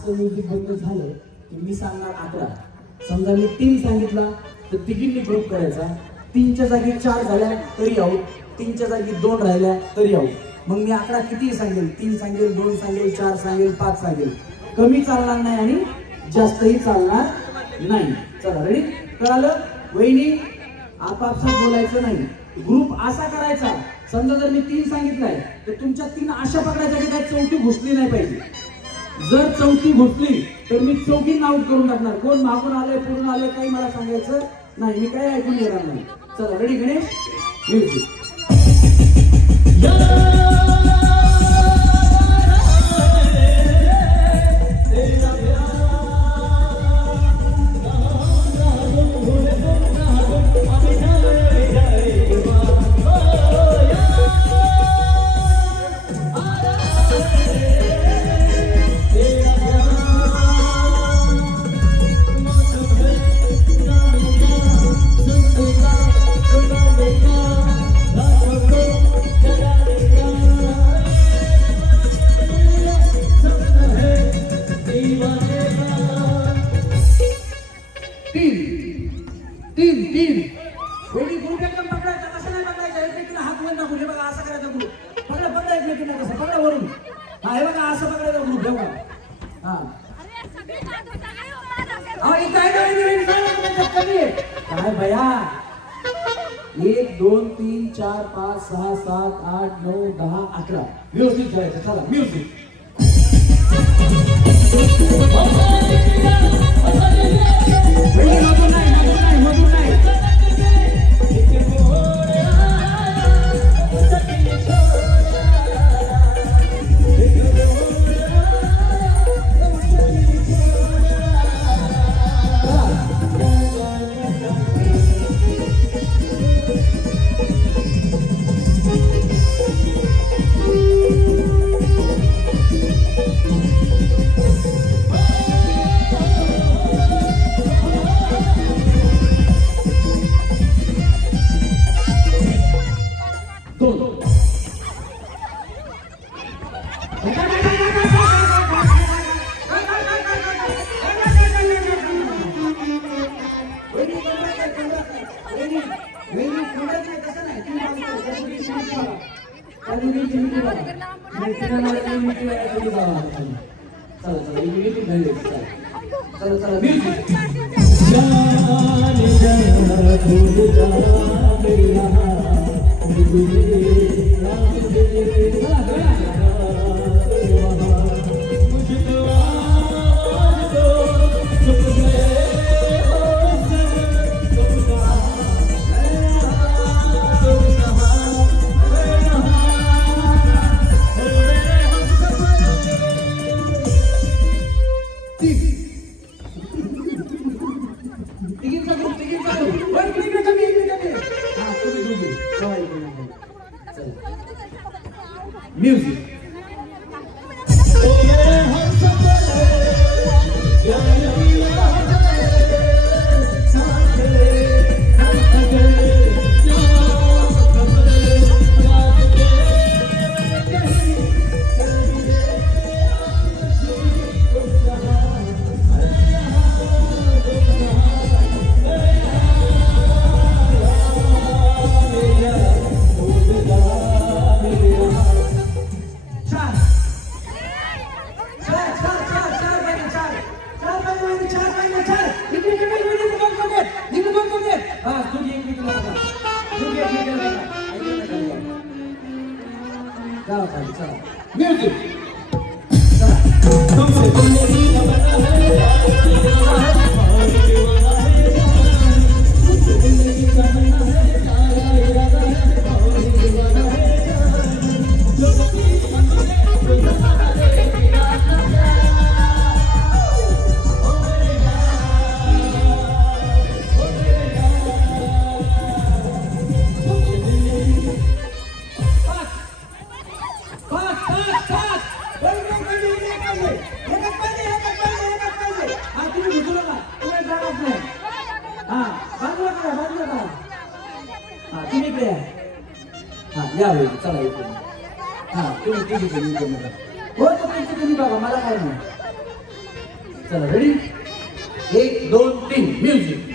असं म्युझिक बंद झालं की मी सांगणार 11. समजा मी 3 सांगितला तर तिघींनी ग्रुप करायचा. 3च्या जागी 4 झाल्या तरी आऊट, 3च्या जागी 2 राहिल्या तरी आऊट. मग मी 11 किती सांगेल? 3 सांगेल, 2 सांगेल, 4 सांगेल, 5 सांगेल. कमी चालणार नाही आणि जास्तही चालणार नाही. चला रेडी? कळालं? वहिनी आपापसात बोलायचं नाही. ग्रुप असा करायचा, समजा जर मी 3 सांगितलंय तर तुमच्या 3 अशा पकडायच्या की त्यात चौथी घुसली नाही पाहिजे. जर चौथी घुसली तर मी चौघींना आउट करून टाकणार. कोण मागून आलंय पुढून आलंय काही मला सांगायचं नाही, मी काही ऐकून घेणार नाही. चला रेडी गणेश? म्युझिक. काय भया? 1 2 3 4 5 6 7 8 9 10 11 व्यवस्थित खेळायचं. चला म्युझिक. Music. म्युझिक या होईल चला येतो हा तुम्ही तुम्ही बघा मला काय नाही चला रेडी 1 2 3 म्युझिक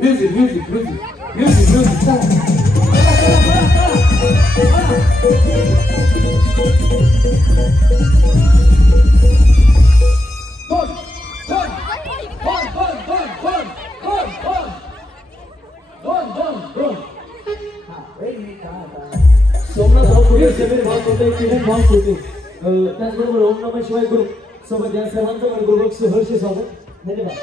म्युझिक सोमनाथ पुढे जमीन भाग होते किरण भाग होते त्याचबरोबर ओम नमः शिवाय ग्रुप सोबत या सर्वांचं गुरुभक्त सहर्ष स्वागत धन्यवाद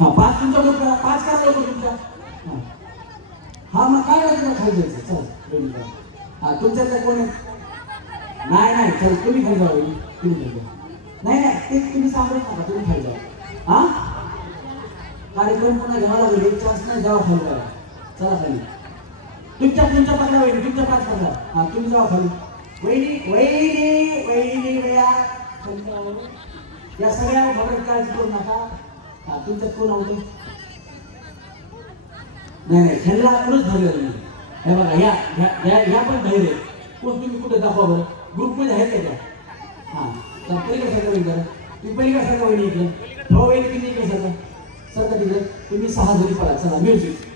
हा 5 तुमचा ग्रुप 5 करा लवकर तुमच्या हा मग काय करायचं खाली जायचं चल हा तुमच्याकडे कोण आहे नाही चल तुम्ही खाली जाऊ तुम्ही खाली जा नाही ते तुम्ही सांगू नका तुम्ही खाली जा हा कार्यक्रम पुन्हा घ्यावा लागेल एक चान्स नाही जावा खाली जावा चला खाली तुमच्या पकडा वहिनी तुमच्या 5 पकडा हा तुम्ही जावा खाली वहिनी भैया या सगळ्या बघत काळजी करू नका हा तुमच्यात कोण आवडे नाही ह्याला आपणच धैर्य नाही हे बघा या पण धैर्य कोण तुम्ही कुठे दाखवा बरं ग्रुपमध्ये आहेत का त्या हां तर पलीकडे सरका वहिनी करा तुम्ही पलीकडे सरका वहिनी इकडे हो वहिनी तुम्ही इकडे सरका तिकडे तुम्ही 6 जरी पळा चला म्युझिक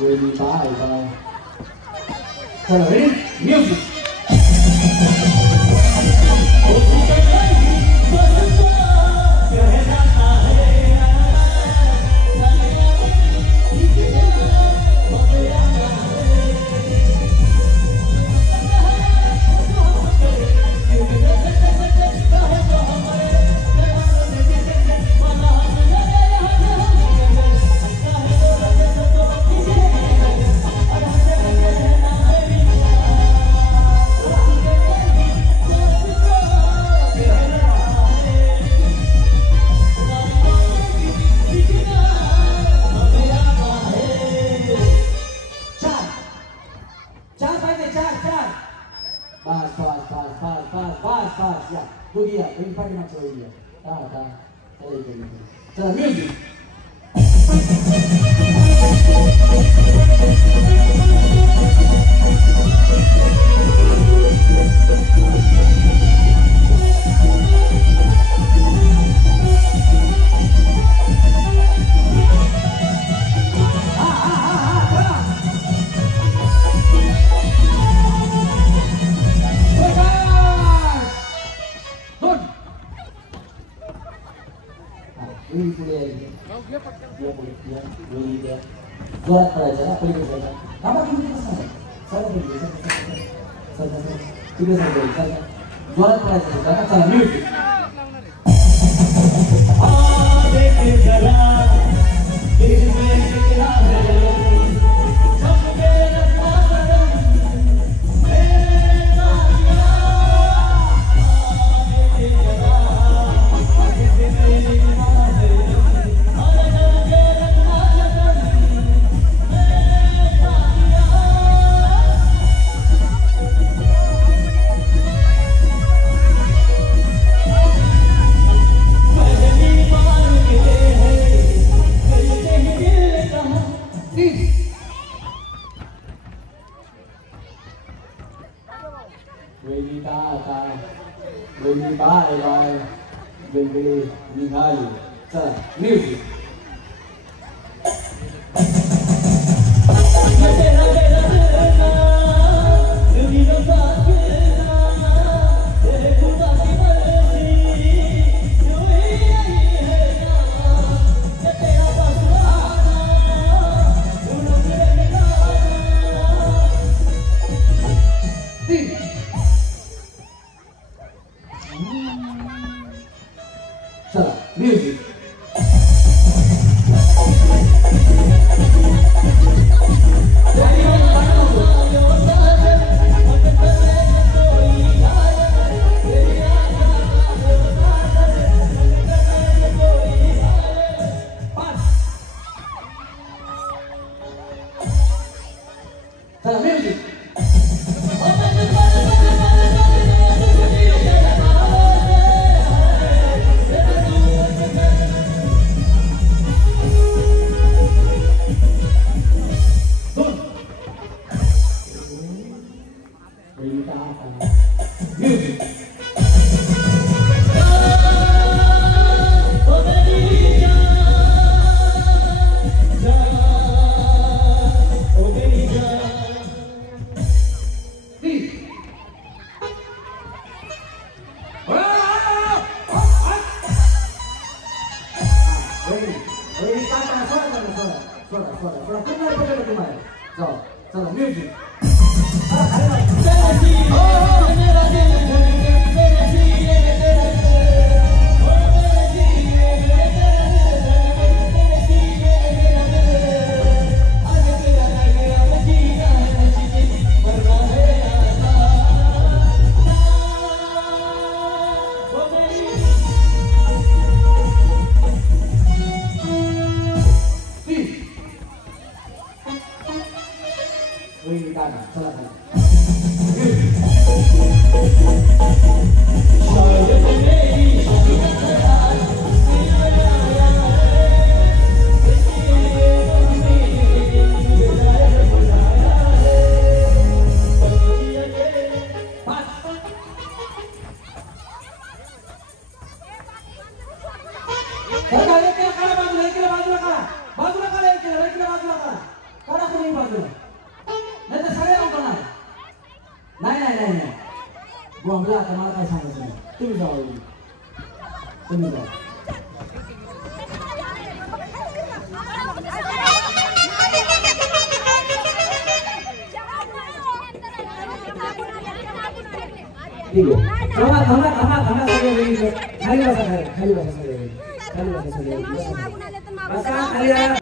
वहिनी बाय चला रेडी म्युझिक पाच पाच पाच पाच पाच पाच पाच या बघूया बहीण पाठीमागच्या बघूया चला म्युझिक जोरात पडायचं ना पलीकडे जायचं बाबा तुम्ही कसं तिकडे जोरात पडायचं चला म्युझिक बाय बाय वेगळे निघाले चला म्युझिक चला म्युझिक चला म्युझिक म्युझिक चला म्युझिक चला बोंबला आता मला काय सांगायचं नाही तुम्ही जाऊ तुम्ही जाऊ ठीक आहे थांबा थांबा थांबा थांबा सगळे खाली बसा खाली बसा सगळे खाली बसा सगळे बसा खाली या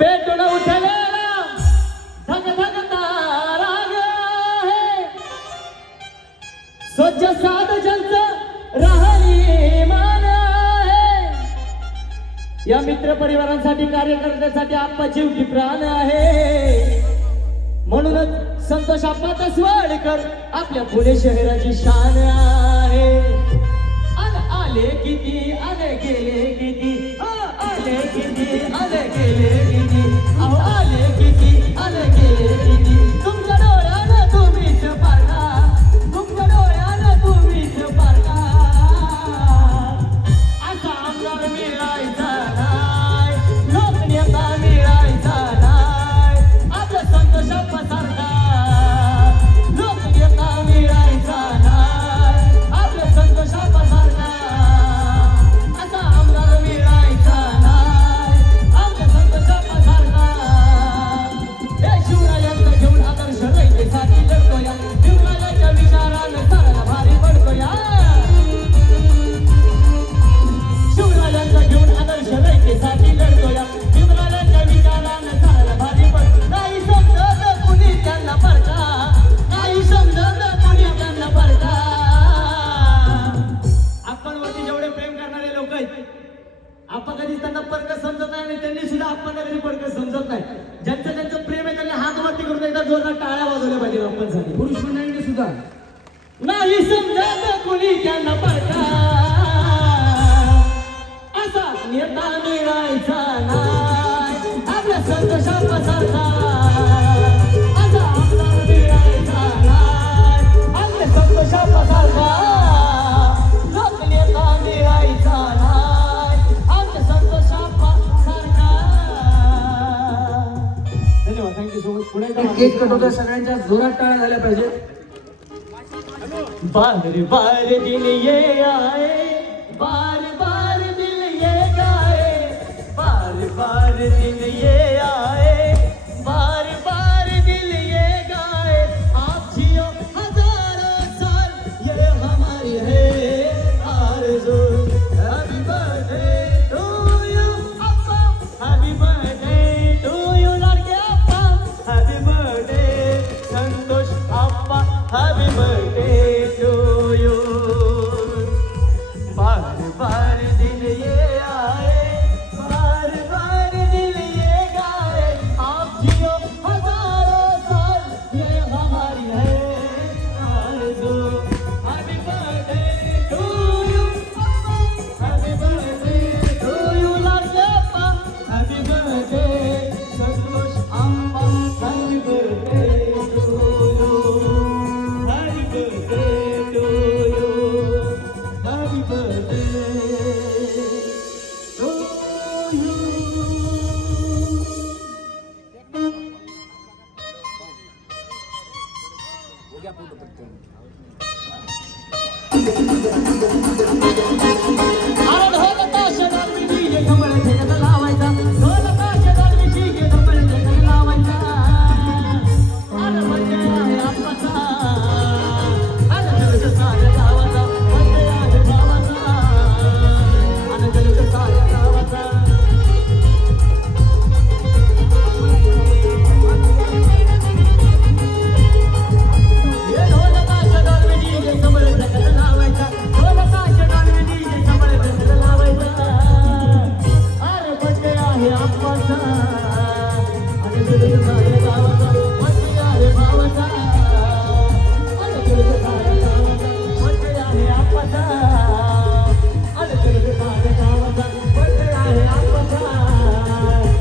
पेटून उठलेला धग धगता राग है स्वच्छ साध जलचं राहणी मान आहे या मित्र परिवारांसाठी कार्यकर्त्यांसाठी आप्पा जीव की प्राण आहे म्हणूनच संतोष आप्पा तसवाडकर आपल्या पुणे शहराची शान आहे. आले किती आले गेले किती, आले किती आले गेले किती, अहो आले किती आले गेले किती. तुमच्या डोळ्यानं तुम्हीच पारखा, तुमच्या डोळ्यानं तुम्हीच पारखा. असा आमदार मिळायचा नाही, लोकनेता मिळायचा नाही. आपल्या संतोष आप्पा सारखा लोकनेता मिळायचा नाही. आपल्या संतोष आप्पा सारखा असा आमदार मिळायचा नाही. आपल्या संतोष आप्पा सारखा. हे शिवरायांचं घेऊन आदर्श रयतेसाठी लढतोया, शिवरायांच्या विचारानं साराला भारी पडतोया. शिवरायांचं घेऊन आदर्श रयतेसाठी लढतोया, शिवरायांच्या विचारानं साराला भारी पडतो. नाही समजत कुणी त्यांना परका, नाही समजत कुणी त्यांना परका. आपण वरती जेवढे प्रेम करणारे लोक आहेत, आपण कधी त्यांना परक समजत नाही आणि त्यांनी सुद्धा आपण कधी परक समजत नाही. ज्यांचं त्यांचं प्रेम आहे त्यांनी हात वरती करून एकदा जोरदार टाळ्या वाजवल्या पाहिजे आपणसाठी. पुरुष मंडळीने सुद्धा नाही समजत कुणी त्यांना परका, असा नेता मिळायचा नाही. आपल्या संतोष आप्पा सारखा असा आमदार मिळायचा नाही. आपल्या संतोष आप्पा सारखा लोकनेता मिळायचा नाही. आपल्या संतोष आप्पा सारखा. धन्यवाद, थँक्यू सो मच. पुढे केक कट होतोय, सगळ्यांच्या जोरात टाळ्या झाल्या पाहिजे. बार बार दिन ये आए, बार बार दिन ये गाए, बार बार दिन ये आए, बार बार दिन ये गाए. आप जियो हजारों साल, ये हमारी है आरज़ू. हैप्पी बर्थडे टू यू अप्पा, हैप्पी बर्थडे टू यू लाडके अप्पा, हैप्पी बर्थडे संतोष अप्पा, हैप्पी बर्थडे टू यू. बार बार दिन ये आए, बार बार दिन ये गाए. आप जियो हजारों साल, ये हमारी है आरज़ू. हैप्पी बर्थडे टू यू अप्पा, हैप्पी बर्थडे टू यू लाडके अप्पा, हैप्पी बर्थडे संतोष अप्पा, happy birthday to you. Happy birthday to you. Happy birthday to you. आरड होता ताशेदार विधी ये कमळ ठेकत लावायचा, ढोल ताशेदार विधी ये कमळ ठेकत लावायचा. आरड म्हणजे आहे आप्पाचा, आरड जलद साऱ्या गावाचा, म्हणजे आहे भावाचा, आरड जलद साऱ्या गावाचा. ये ढोल ताशेदार विधी ये कमळ ठेकत लावायचा, ढोल ताशेदार विधी ये कमळ ठेकत लावायचा. आरड म्हणजे आहे आप्पाचा, आरड जलद साऱ्या गावाचा, म्हणजे आहे भावाचा, आरड जलद साऱ्या गावाचा, म्हणजे आहे आप्पाचा, आरड जलद साऱ्या गावाचा, म्हणजे आहे आप्पाचा.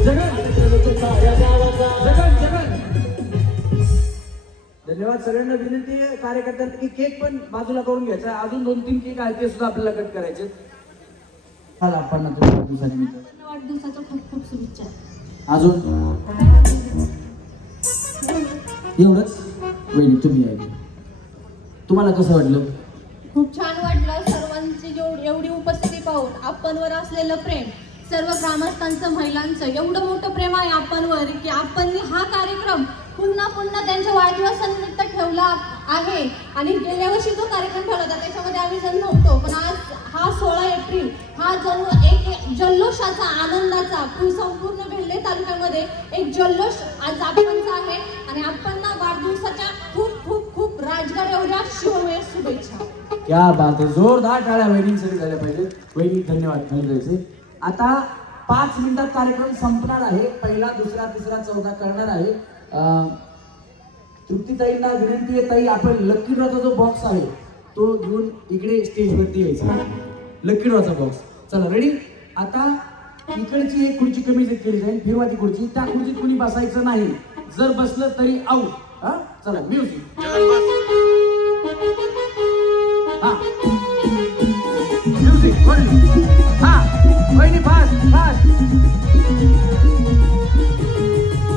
जगन जलद साऱ्या गावाचा. जगन जगन. धन्यवाद. सगळ्यांना विनंती आहे कार्यकर्त्यांना की केक पण बाजूला करून घ्यायचा. अजून 2-3 केक आहेत ते सुद्धा आपल्याला कट करायचे. चला आपण वाढदिवसानिमित्त वाढदिवसाच्या खूप खूप शुभेच्छा. अजून एवढंच. वहिनी तुम्ही आहे, तुम्हाला कसं वाटलं? खूप छान वाटलं. सर्वांची एवढी उपस्थिती पाहून, आपणवर असलेलं प्रेम, सर्व ग्रामस्थांचं, महिलांचं एवढं मोठं प्रेम आहे आपणवर की आपण हा कार्यक्रम पुन्हा पुन्हा त्यांच्या वाढदिवसानिमित्त ठेवला आहे. आणि गेल्या वर्षी जो कार्यक्रम ठेवला होता त्याच्यामध्ये आम्ही जण नव्हतो, पण आज हा 16 एप्रिल हा जणू एक जल्लोषाचा, आनंदाचा, संपूर्ण वेल्हे तालुक्यामध्ये एक जल्लोष आज आपणचा आहे. आणि आपणना वाढदिवसाच्या खूप खूप खूप राजगड एवढ्या शिवमेर शुभेच्छा. क्या बात आहे. जोरदार टाळ्या वहिनींसाठी झाल्या पाहिजे. वहिनी धन्यवाद. धन्यवाद. आता 5 मिनिटात कार्यक्रम संपणार आहे. पहिला, दुसरा, तिसरा, चौथा करणार आहे. तृप्तीताईंना विनंती आहे, ताई आपण लकी ड्रॉचा जो बॉक्स आहे तो घेऊन इकडे स्टेजवरती यायचा. लकी ड्रॉचा बॉक्स. चला रेडी. आता इकडची एक खुर्ची कमी केली जाईल, फिरवा ती खुर्ची. त्या खुर्चीत कोणी बसायचं नाही, जर बसलं तरी आऊट. हा चला म्युझिक. हा म्युझिक ओनली. हा वहिनी फास्ट फास्ट.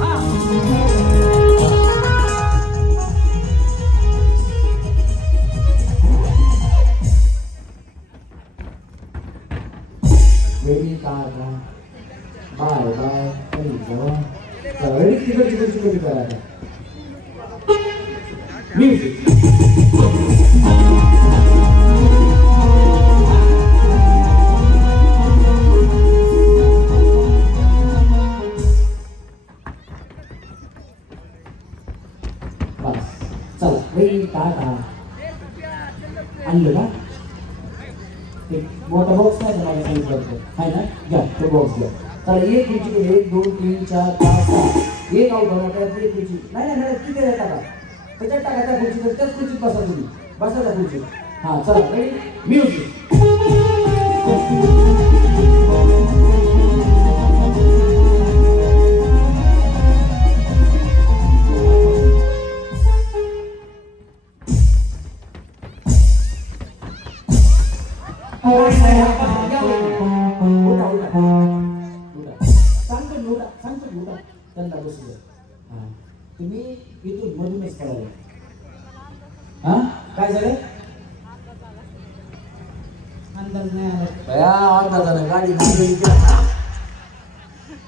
हा वहिनी काढा. Bye bye. रेडी. तिकडची खुर्ची कमी करा. म्युझिक. चला वहिनी काढा. आणलं का एक मोठा बॉक्स नाही मला सांगितलं आहे ना, घ्या तो बॉक्स घ्या. चला एक खुर्ची. 1 2 3 4 5 6. एक आऊट झाला त्यात एक खुर्ची. नाही नाही किती टाका त्याच्यात टाका त्या खुर्चीत. त्याच खुर्चीत बसा तुम्ही. बसा त्या खुर्चीत. हा चला रेडी. म्युझिक. तुम्ही इथून मधूनच पडाले. हा काय झालं? अंदाज नाही आला. गाडी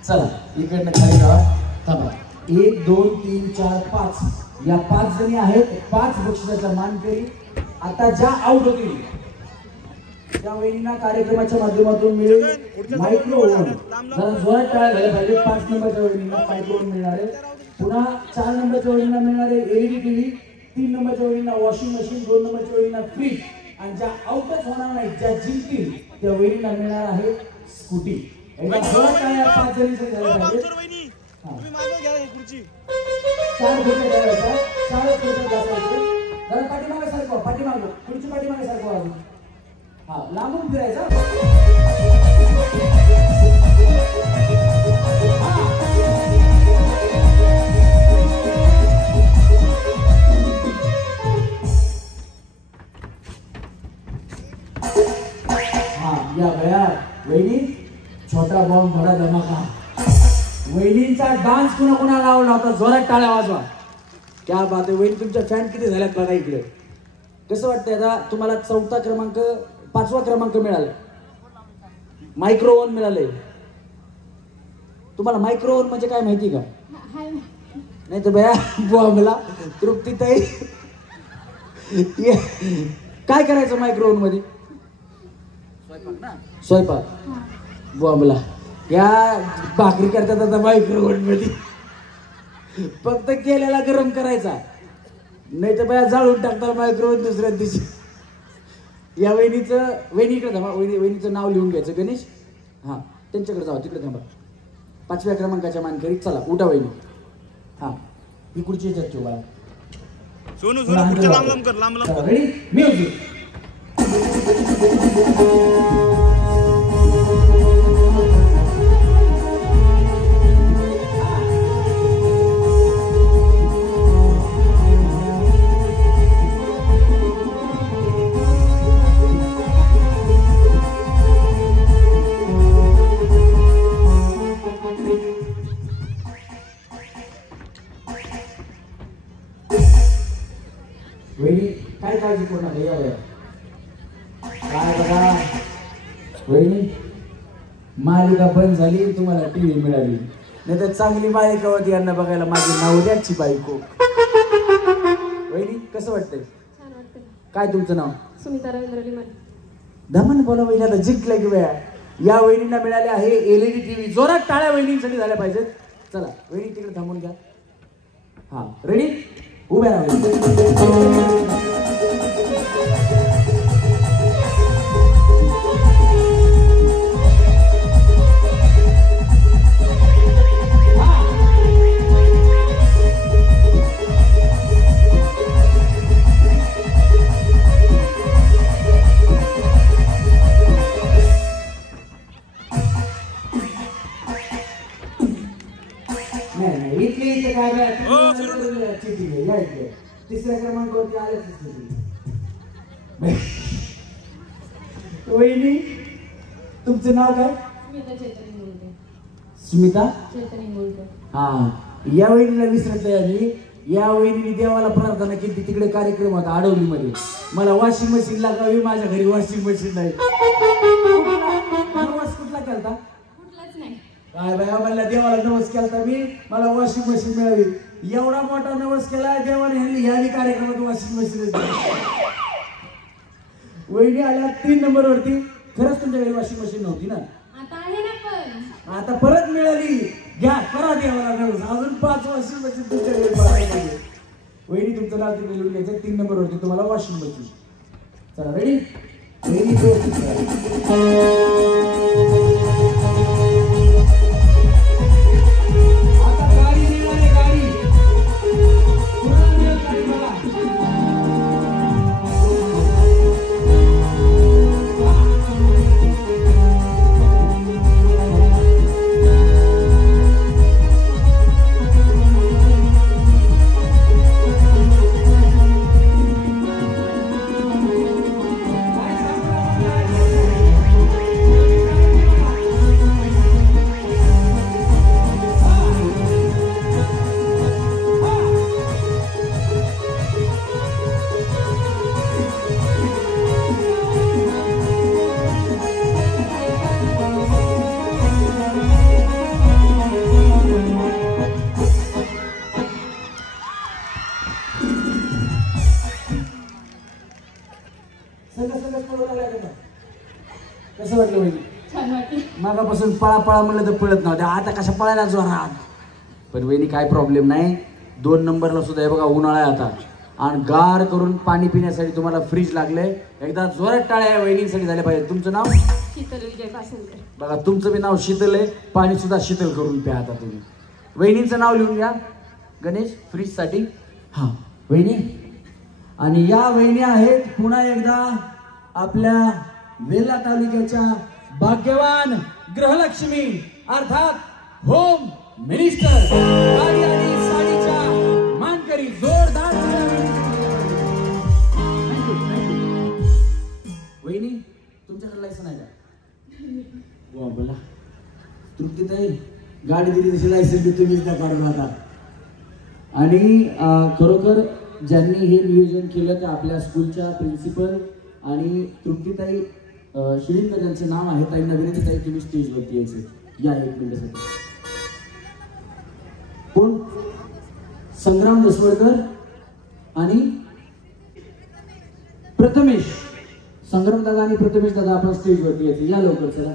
चला इकडनं खाली जावा. थांबा. 1 2 3 4 5 या 5 जणी आहेत. 5 बक्षिसाच्या मानकरी. आता ज्या आऊट होतील त्या वहिनींना कार्यक्रमाच्या माध्यमातून मिळेल मायक्रो ओव्हन. जरा जोरात टाळ्या झाल्या पाहिजे. 5 नंबरच्या वहिनींना मायक्रो ओव्हन मिळणार आहे. पुन्हा 4 नंबरच्या वहिनींना मिळणार आहे एलईडी टीव्ही. 3 नंबरच्या वहिनींना वॉशिंग मशीन. 2 नंबरच्या वहिनींना फ्रीज. आणि ज्या आउटच होणार नाही, ज्या जिंकतील त्या वहिनींना मिळणार आहे स्कूटी. एकदा जोरात टाळ्या 5 जणींसाठी झाल्या पाहिजे. 4 खुर्च्या ठेवायच्या. 4 खुर्च्या बसायच्या. जरा पाठीमागे सारखं. पाठीमागे खुर्ची पाठीमागे सारखं अजून. हा लांबून फिरायचा. हा या बया वहिनी. छोटा बॉम्ब बडा धमाका. वहिनींचा डान्स कुणा कुणाला आवडला होता? जोरात टाळ्या वाजवा. क्या बात आहे. वहिनी तुमच्या फॅन किती झाल्यात बघा इकडे. कसं वाटतंय आता तुम्हाला? 4था क्रमांक 5वा क्रमांक मिळाला. मायक्रो ओव्हन मिळाले. तुम्हाला मायक्रो ओव्हन म्हणजे काय माहिती का? नाही तर बया बुवा मला तृप्तीताई काय करायचं मायक्रो ओव्हन मध्ये? स्वयंपाक. बुवा मला या भाकरी करतात आता मायक्रो ओव्हन मध्ये. फक्त केलेला गरम करायचा, नाही तर बया जाळून टाकता मायक्रो ओव्हन दुसऱ्या दिवशी. या वहिनीकडे थांबा. वहिनीचं नाव लिहून घ्यायचं गणेश. हां त्यांच्याकडे जावा. तिकडे थांबा. 5व्या क्रमांकाच्या मानकरी. चला उठा वहिनी. हां ही खुर्ची याच्यात ठेवा. Ready music. वहिनी काय काळजी करू नका. या वया काय बघा वहिनी, मालिका बंद झाली, तुम्हाला टीव्ही मिळाली. नाही तर चांगली मालिका होती यांना बघायला. माझी नवऱ्याची बायको. वहिनी कसं वाटतंय? काय तुमचं नाव? सुमिता रवींद्र लिमन. दमन बोला वहिनी. आता जिंकल्या की वेळा. या वहिनींना मिळाले आहे एलईडी टीव्ही. जोरात टाळ्या वहिनींसाठी झाल्या पाहिजेत. चला वहिनी तिकडे थांबून घ्या. हा रेडी उभ्या राहा. चिठी घे, या इकडे. तिसऱ्या क्रमांकावरती आलेच वहिनी, तुमचं नाव काय? स्मिता. हा, या वहिनीला विसरत आहे आम्ही. या वहिनीने देवाला प्रार्थना केली, तिकडे कार्यक्रम होता आडवलीमध्ये. मला वॉशिंग मशीन लागावी, माझ्या घरी वॉशिंग मशीन नाही. नवस कुठला केलता? कुठलाच नाही. काय बाया, मला देवाला नवस केलता मी, मला वॉशिंग मशीन मिळावी. एवढा मोठा नवस केला देवाने, ह्यानी कार्यक्रमात वॉशिंग मशीन. वहिनी आल्या 3 नंबरवरती. खरंच तुमच्या घरी वॉशिंग मशीन नव्हती ना? आता आहे ना, पण आता परत मिळाली. घ्या, करा देवाला नवस. अजून 5 वॉशिंग मशीन तुमच्या घरी पाहिजे. वहिनी, तुमचं नाव तिथे लिहून घ्यायचं. 3 नंबरवरती तुम्हाला वॉशिंग मशीन. चला, रेडी? वहिनी आता गाडी मिळणार आहे, गाडी. कोणाला मिळेल गाडी बघा. कसं वाटलं वहिनी? छान वाटलं. मागापासून पळा म्हणलं तर पळत नव्हत्या, आता कशा पळायला जोरात. पण वहिनी काय प्रॉब्लेम नाही. 2 नंबरला सुद्धा हे बघा, उन्हाळा आहे आता आणि गार करून पाणी पिण्यासाठी तुम्हाला फ्रीज लागले. एकदा जोरात टाळ्या वहिनीसाठी झाल्या पाहिजे. तुमचं नाव? शीतल विजय पासलकर. बघा, तुमचं बी नाव शीतल आहे. पाणी सुद्धा शीतल करून प्या आता तुम्ही. वहिनींचं नाव लिहून घ्या गणेश, फ्रीज साठी. हा वहिनी. आणि या वहिनी आहेत पुन्हा एकदा आपल्या वेल्हा तालुक्याच्या भाग्यवान गृहलक्ष्मी अर्थात होम मिनिस्टर. गाडी आणि साडीच्या मानकरी जोरदार. वहिनी, तुमच्याकडे लायसन आहे का? वा, बोला. तृप्तीताई, गाडी दिली तशी लायसन देतो मी त्या काढून आता. आणि खरोखर ज्यांनी हे नियोजन केलं ते आपल्या स्कूलच्या प्रिन्सिपल आणि तृप्तीताई शिळीकर यांचे नाव आहे. ताईंना विनंती, ताई तुम्ही स्टेजवरती यायचे. या 1 मिनिटासाठी. कोण? संग्राम दसवडकर आणि प्रथमेश. संग्राम दादा आणि प्रथमेश दादा आपण स्टेजवरती यायचे. या लवकर चला.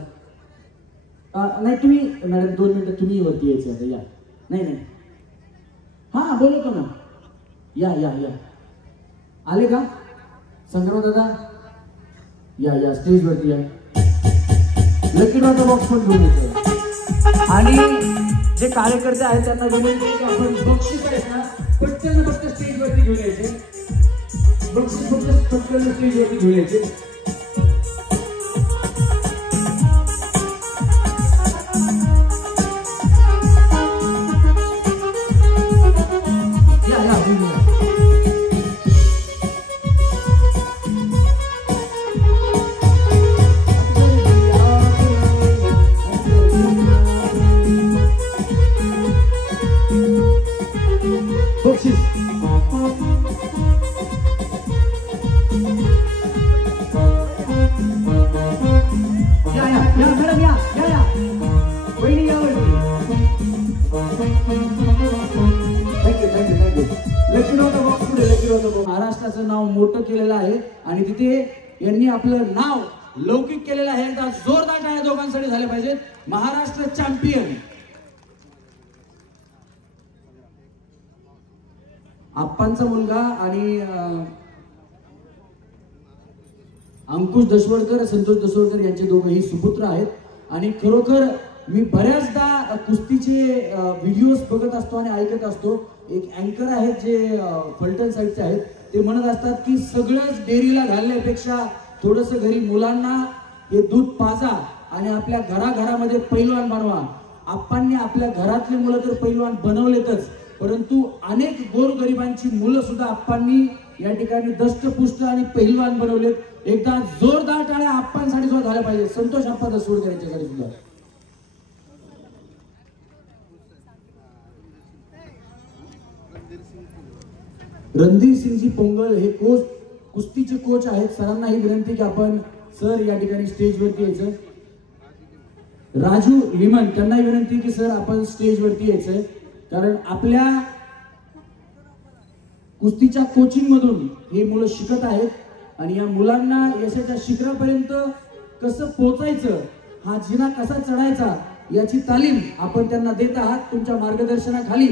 नाही तुम्ही मॅडम 2 मिनिटं तुम्ही वरती यायचे आता. या. नाही हा, बोलतो ना. या या या. आले का संग्राम दादा? या स्टेजवरती या. लकी ड्रॉचा बॉक्स पण घेऊन येतो. आणि जे कार्यकर्ते आहेत त्यांना विनंती की आपण बक्षीस आहेत ना, पटकन फक्त स्टेजवरती घेऊन यायचे. बक्षीस फक्त पटकन स्टेजवरती घेऊन यायचे. महाराष्ट्राचं नाव मोठं केलेलं आहे आणि तिथे यांनी आपलं नाव लौकिक केलेलं आहे. एकदा जोरदार टाळ्या दोघांसाठी झाले पाहिजेत. महाराष्ट्र चॅम्पियन आप्पांचा मुलगा आणि अंकुश दसवडकर, संतोष दसवडकर यांचे दोघंही सुपुत्र आहेत. आणि खरोखर मी बऱ्याचदा कुस्तीचे व्हिडिओज बघत असतो आणि ऐकत असतो. एक अँकर आहेत जे फलटण साईडचे आहेत, ते म्हणत असतात की सगळंच डेअरीला घालण्यापेक्षा थोडंसं घरी मुलांना हे दूध पाजा आणि आपल्या घराघरामध्ये पैलवान बनवा. आप्पांनी आपल्या घरातले मुलं तर पैलवान बनवलेतच, परंतु अनेक गोरगरिबांची मुलं सुद्धा आप्पांनी या ठिकाणी दष्टपुष्ट आणि पहिलवान बनवलेत. एकदा जोरदार टाळ्या आप्पांसाठी सुद्धा झाल्या पाहिजे. संतोष आप्पा दसवडकर यांच्यासाठी सुद्धा. रणधीर सिंगजी पोंगल हे कोच, कुस्तीचे कोच आहेत. सरांना ही विनंती की आपण सर या ठिकाणी स्टेजवरती यायचं. राजू लिमन त्यांना विनंती की सर आपण स्टेजवरती यायचंय, कारण आपल्या कुस्तीच्या कोचिंग मधून हे मुलं शिकत आहेत आणि या मुलांना यशाच्या शिखरापर्यंत कसं पोहोचायचं, हा जिना कसा चढायचा याची तालीम आपण त्यांना देत आहात. तुमच्या मार्गदर्शनाखाली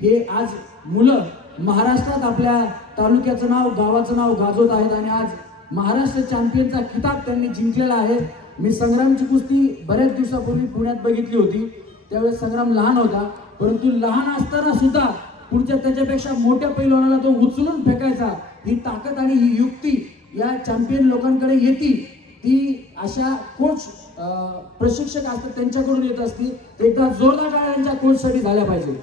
हे आज मुलं महाराष्ट्रात आपल्या तालुक्याचं नाव, गावाचं नाव गाजवत आहेत आणि आज महाराष्ट्र चॅम्पियनचा खिताब त्यांनी जिंकलेला आहे. मी संग्रामची कुस्ती बऱ्याच दिवसापूर्वी पुण्यात बघितली होती. त्यावेळेस संग्राम लहान होता, परंतु लहान असताना सुद्धा पुढच्या त्याच्यापेक्षा मोठ्या पैलवानाला तो उचलून फेकायचा. ही ताकद आणि ही युक्ती या चॅम्पियन लोकांकडे येते, ती अशा कोच प्रशिक्षक असतात त्यांच्याकडून येत असते. एकदा जोरदार टाळ्या त्यांच्या कोचसाठी झाल्या पाहिजे.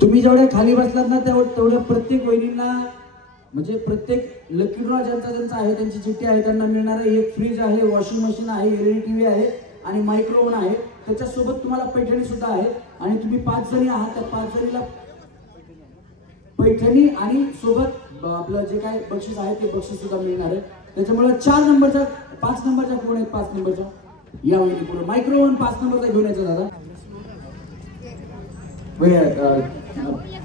तुम्ही जेवढ्या खाली बसलात ना तेवढ्या प्रत्येक वहिनींना, म्हणजे प्रत्येक लकी ड्रॉ ज्यांचा आहे त्यांची चिठ्ठी आहे त्यांना मिळणार आहे. एक फ्रीज आहे, वॉशिंग मशीन आहे, LED TV आहे आणि मायक्रोव्हन आहे. त्याच्यासोबत तुम्हाला पैठणी सुद्धा आहे आणि तुम्ही 5 जणी आहात. त्या 5 जणीला पैठणी आणि सोबत आपलं जे काय बक्षीस आहे ते बक्षीस सुद्धा मिळणार आहे. त्याच्यामुळे 4 नंबरच्या 5 नंबरच्या कोण आहेत? 5 नंबरच्या या वहिनी पुढे मायक्रोव्हन 5 नंबरचा घेऊन यायचा दादा.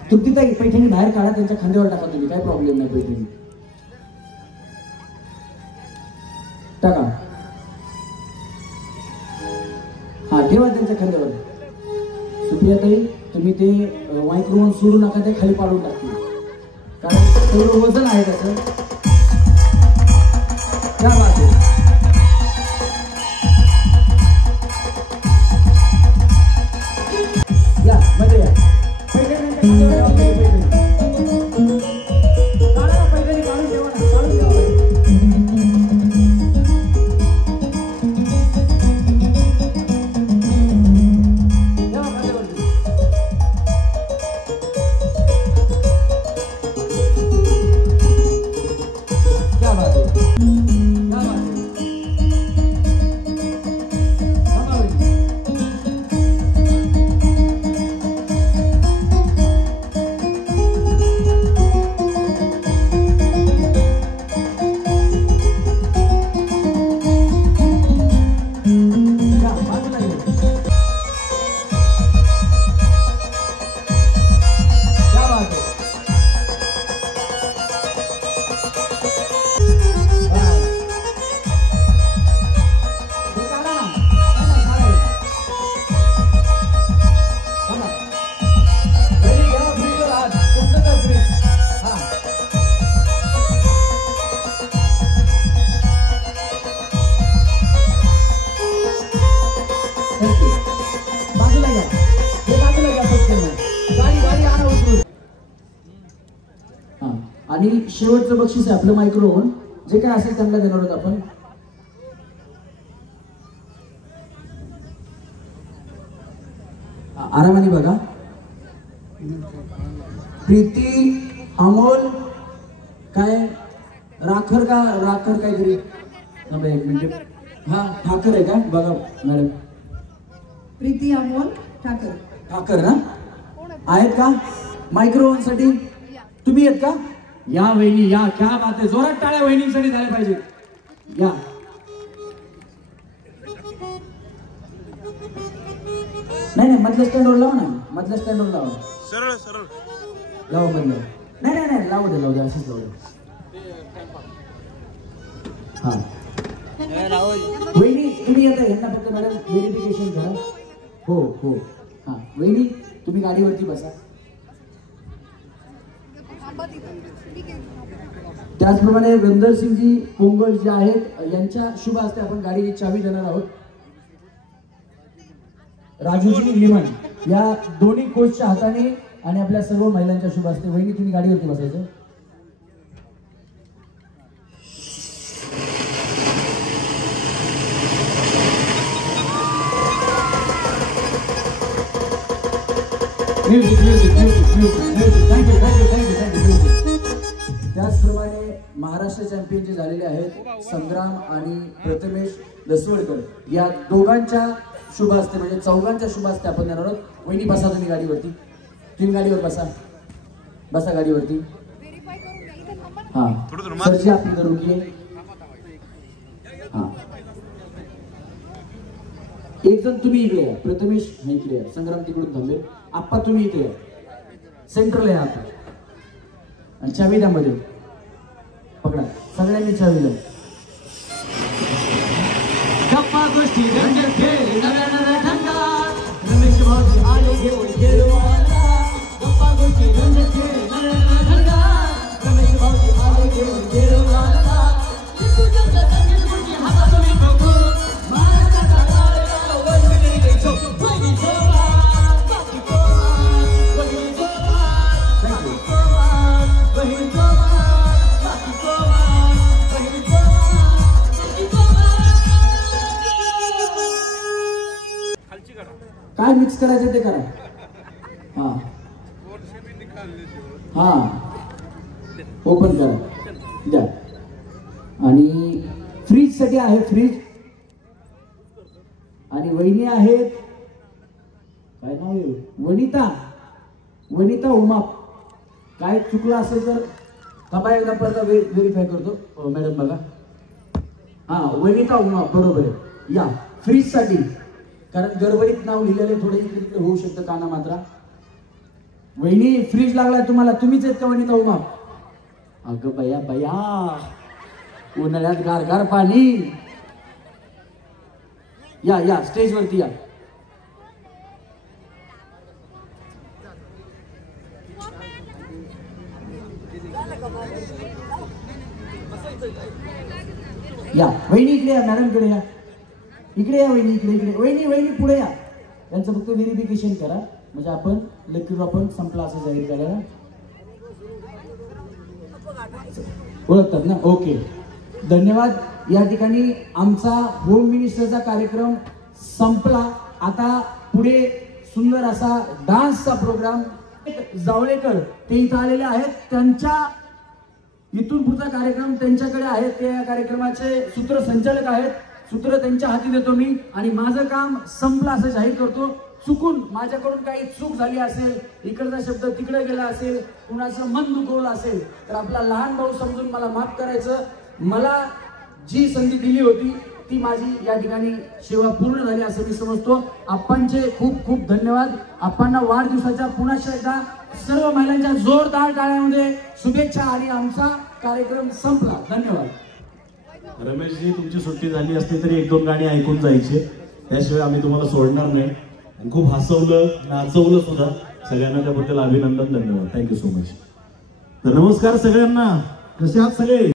तृप्तीताई पैठणी बाहेर काढा, त्यांच्या खांद्यावर टाका तुम्ही, काय प्रॉब्लेम नाही. पैठणी टाका, हा ठेवा त्यांच्या खांद्यावर. सुप्रियाताई तुम्ही ते मायक्रोव्हन सोडू नका, ते खाली पाडून टाकतील, कारण तेवढं वजन आहे त्याचं. क्या बात आहे. या मध्ये या. आणि शेवटचं बक्षीस आहे आपलं मायक्रोव्हन, जे काय असेल त्यांना देणार आहोत आपण. आरामाने बघा. प्रीती, अमोल, काय राखर का राखर काहीतरी, एक मिनिट. हा ठाकर आहे का बघा मॅडम. प्रीती अमोल ठाकर. ठाकर ना आहेत का मायक्रोव्हन साठी? तुम्ही आहेत का? या वहिनी या. क्या बात आहे. जोरात टाळ्या वहिनींसाठी झाल्या पाहिजे. या नाही नाही मधल्या स्टँडवर लावा ना, मधल्या स्टँडवर लावा. सरळ सरळ लावा मधलं. नाही नाही नाही लावू दे असंच लावू दे. हा वहिनी तुम्ही येता, यांना फक्त मॅडम व्हेरिफिकेशन करा. हो हो हा वहिनी तुम्ही गाडीवरती बसा. त्याचप्रमाणे रणधीर सिंगजी पोंगल जे आहेत यांच्या शुभ हस्ते आपण गाडीची चावी देणार आहोत. राजूजी लिमन या दोन्ही कोचच्या हाताने आणि आपल्या सर्व महिलांच्या शुभ हस्ते. वहिनी तुम्ही गाडीवरती बसायचं. त्याचप्रमाणे महाराष्ट्र चॅम्पियन जे झालेले आहेत संग्राम आणि प्रथमेश दसवडकर या दोघांच्या शुभ हस्ते म्हणजे चौघांच्या शुभ हस्ते आपण देणार आहोत. वहिनी बसा तुम्ही गाडीवरती, तुम्ही गाडीवर बसा, बसा गाडीवरती. हा सरची आपली दरुकी आहे. हा एक जण तुम्ही इकडे या, प्रथमेश इकडे या, संग्राम तिकडून थांबेल, आप्पा तुम्ही इथे या, सेंटरला या आता. आणि चावी त्यामध्ये पकडा, सगळ्यांनी चावी द्या. गप्पा गोष्टी रंगत खेळ नव्या नव्या ढंगात रमेश भाऊजी आले घेऊन गेरवाला. गप्पा गोष्टी रंगत खेळ नव्या नव्या ढंगात रमेश भाऊजी आले घेऊन गेरवाला. तुझ्या संगीत गोष्टी हातात तुम्ही बघू महाराष्ट्राचा लाडका वैभवी देशो वैभवी सोबा बाकी सोबा वैभवी सोबा बाकी सोबा वैभवी सोबा बाकी सोबा वैभवी सोबा बाकी सोबा. काय मिक्स करायचं ते करा. हा हा ओपन करा द्या. आणि फ्रीज साठी आहे फ्रीज. आणि वहिनी आहेत, काय नाव आहे, वनिता, वनिता उमाप. काय चुकलं असेल तर थांबा एकदा परत व्हेरीफाय करतो. मॅडम बघा, हा वनिता उमाप बरोबर आहे. या फ्रीज साठी, कारण गडबडीत नाव लिहिलेले थोडे इकडे होऊ शकतं काना मात्रा. वहिनी फ्रीज लागलाय तुम्हाला, तुम्हीच आहेत का वनिता उमाप? अगं बया बया, उन्हाळ्यात गारगार पाणी. या या स्टेजवरती या. या वहिनी इकडे या, मॅडम कडे या, इकडे या वहिनी, इकडे इकडे वहिनी, वहिनी पुढे या. यांचं फक्त व्हेरिफिकेशन करा म्हणजे आपण लेक्चर आपण संपला असं जाहीर करायला. ओळखतात ना? ओके धन्यवाद. या ठिकाणी आमचा होम मिनिस्टरचा कार्यक्रम संपला. आता पुढे सुंदर असा डान्सचा प्रोग्राम. जावळेकर ते इथं आलेले आहेत, त्यांच्या इथून पुढचा कार्यक्रम त्यांच्याकडे आहे. ते या कार्यक्रमाचे सूत्रसंचालक आहेत. सूत्र त्यांच्या हाती देतो मी आणि माझं काम संपलं असं जाहीर करतो. चुकून माझ्याकडून काही चूक झाली असेल, इकडचा शब्द तिकडे गेला असेल, कुणाचं मन दुखवलं असेल तर आपला लहान भाऊ समजून मला माफ करायचं. मला जी संधी दिली होती ती माझी या ठिकाणी सेवा पूर्ण झाली असं मी समजतो. आप्पांचे खूप खूप धन्यवाद. आप्पांना वाढदिवसाच्या पुन्हा एकदा सर्व महिलांच्या जोरदार टाळ्यांमध्ये शुभेच्छा. आणि आमचा कार्यक्रम संपला. धन्यवाद. रमेशजी, तुमची सुट्टी झाली असली तरी एक दोन गाणी ऐकून जायचे, त्याशिवाय आम्ही तुम्हाला सोडणार नाही. खूप हसवलं, नाचवलं सुद्धा. सगळ्यांना त्याबद्दल अभिनंदन, धन्यवाद, थँक्यू सो मच. तर नमस्कार सगळ्यांना, कसे आहात सगळे?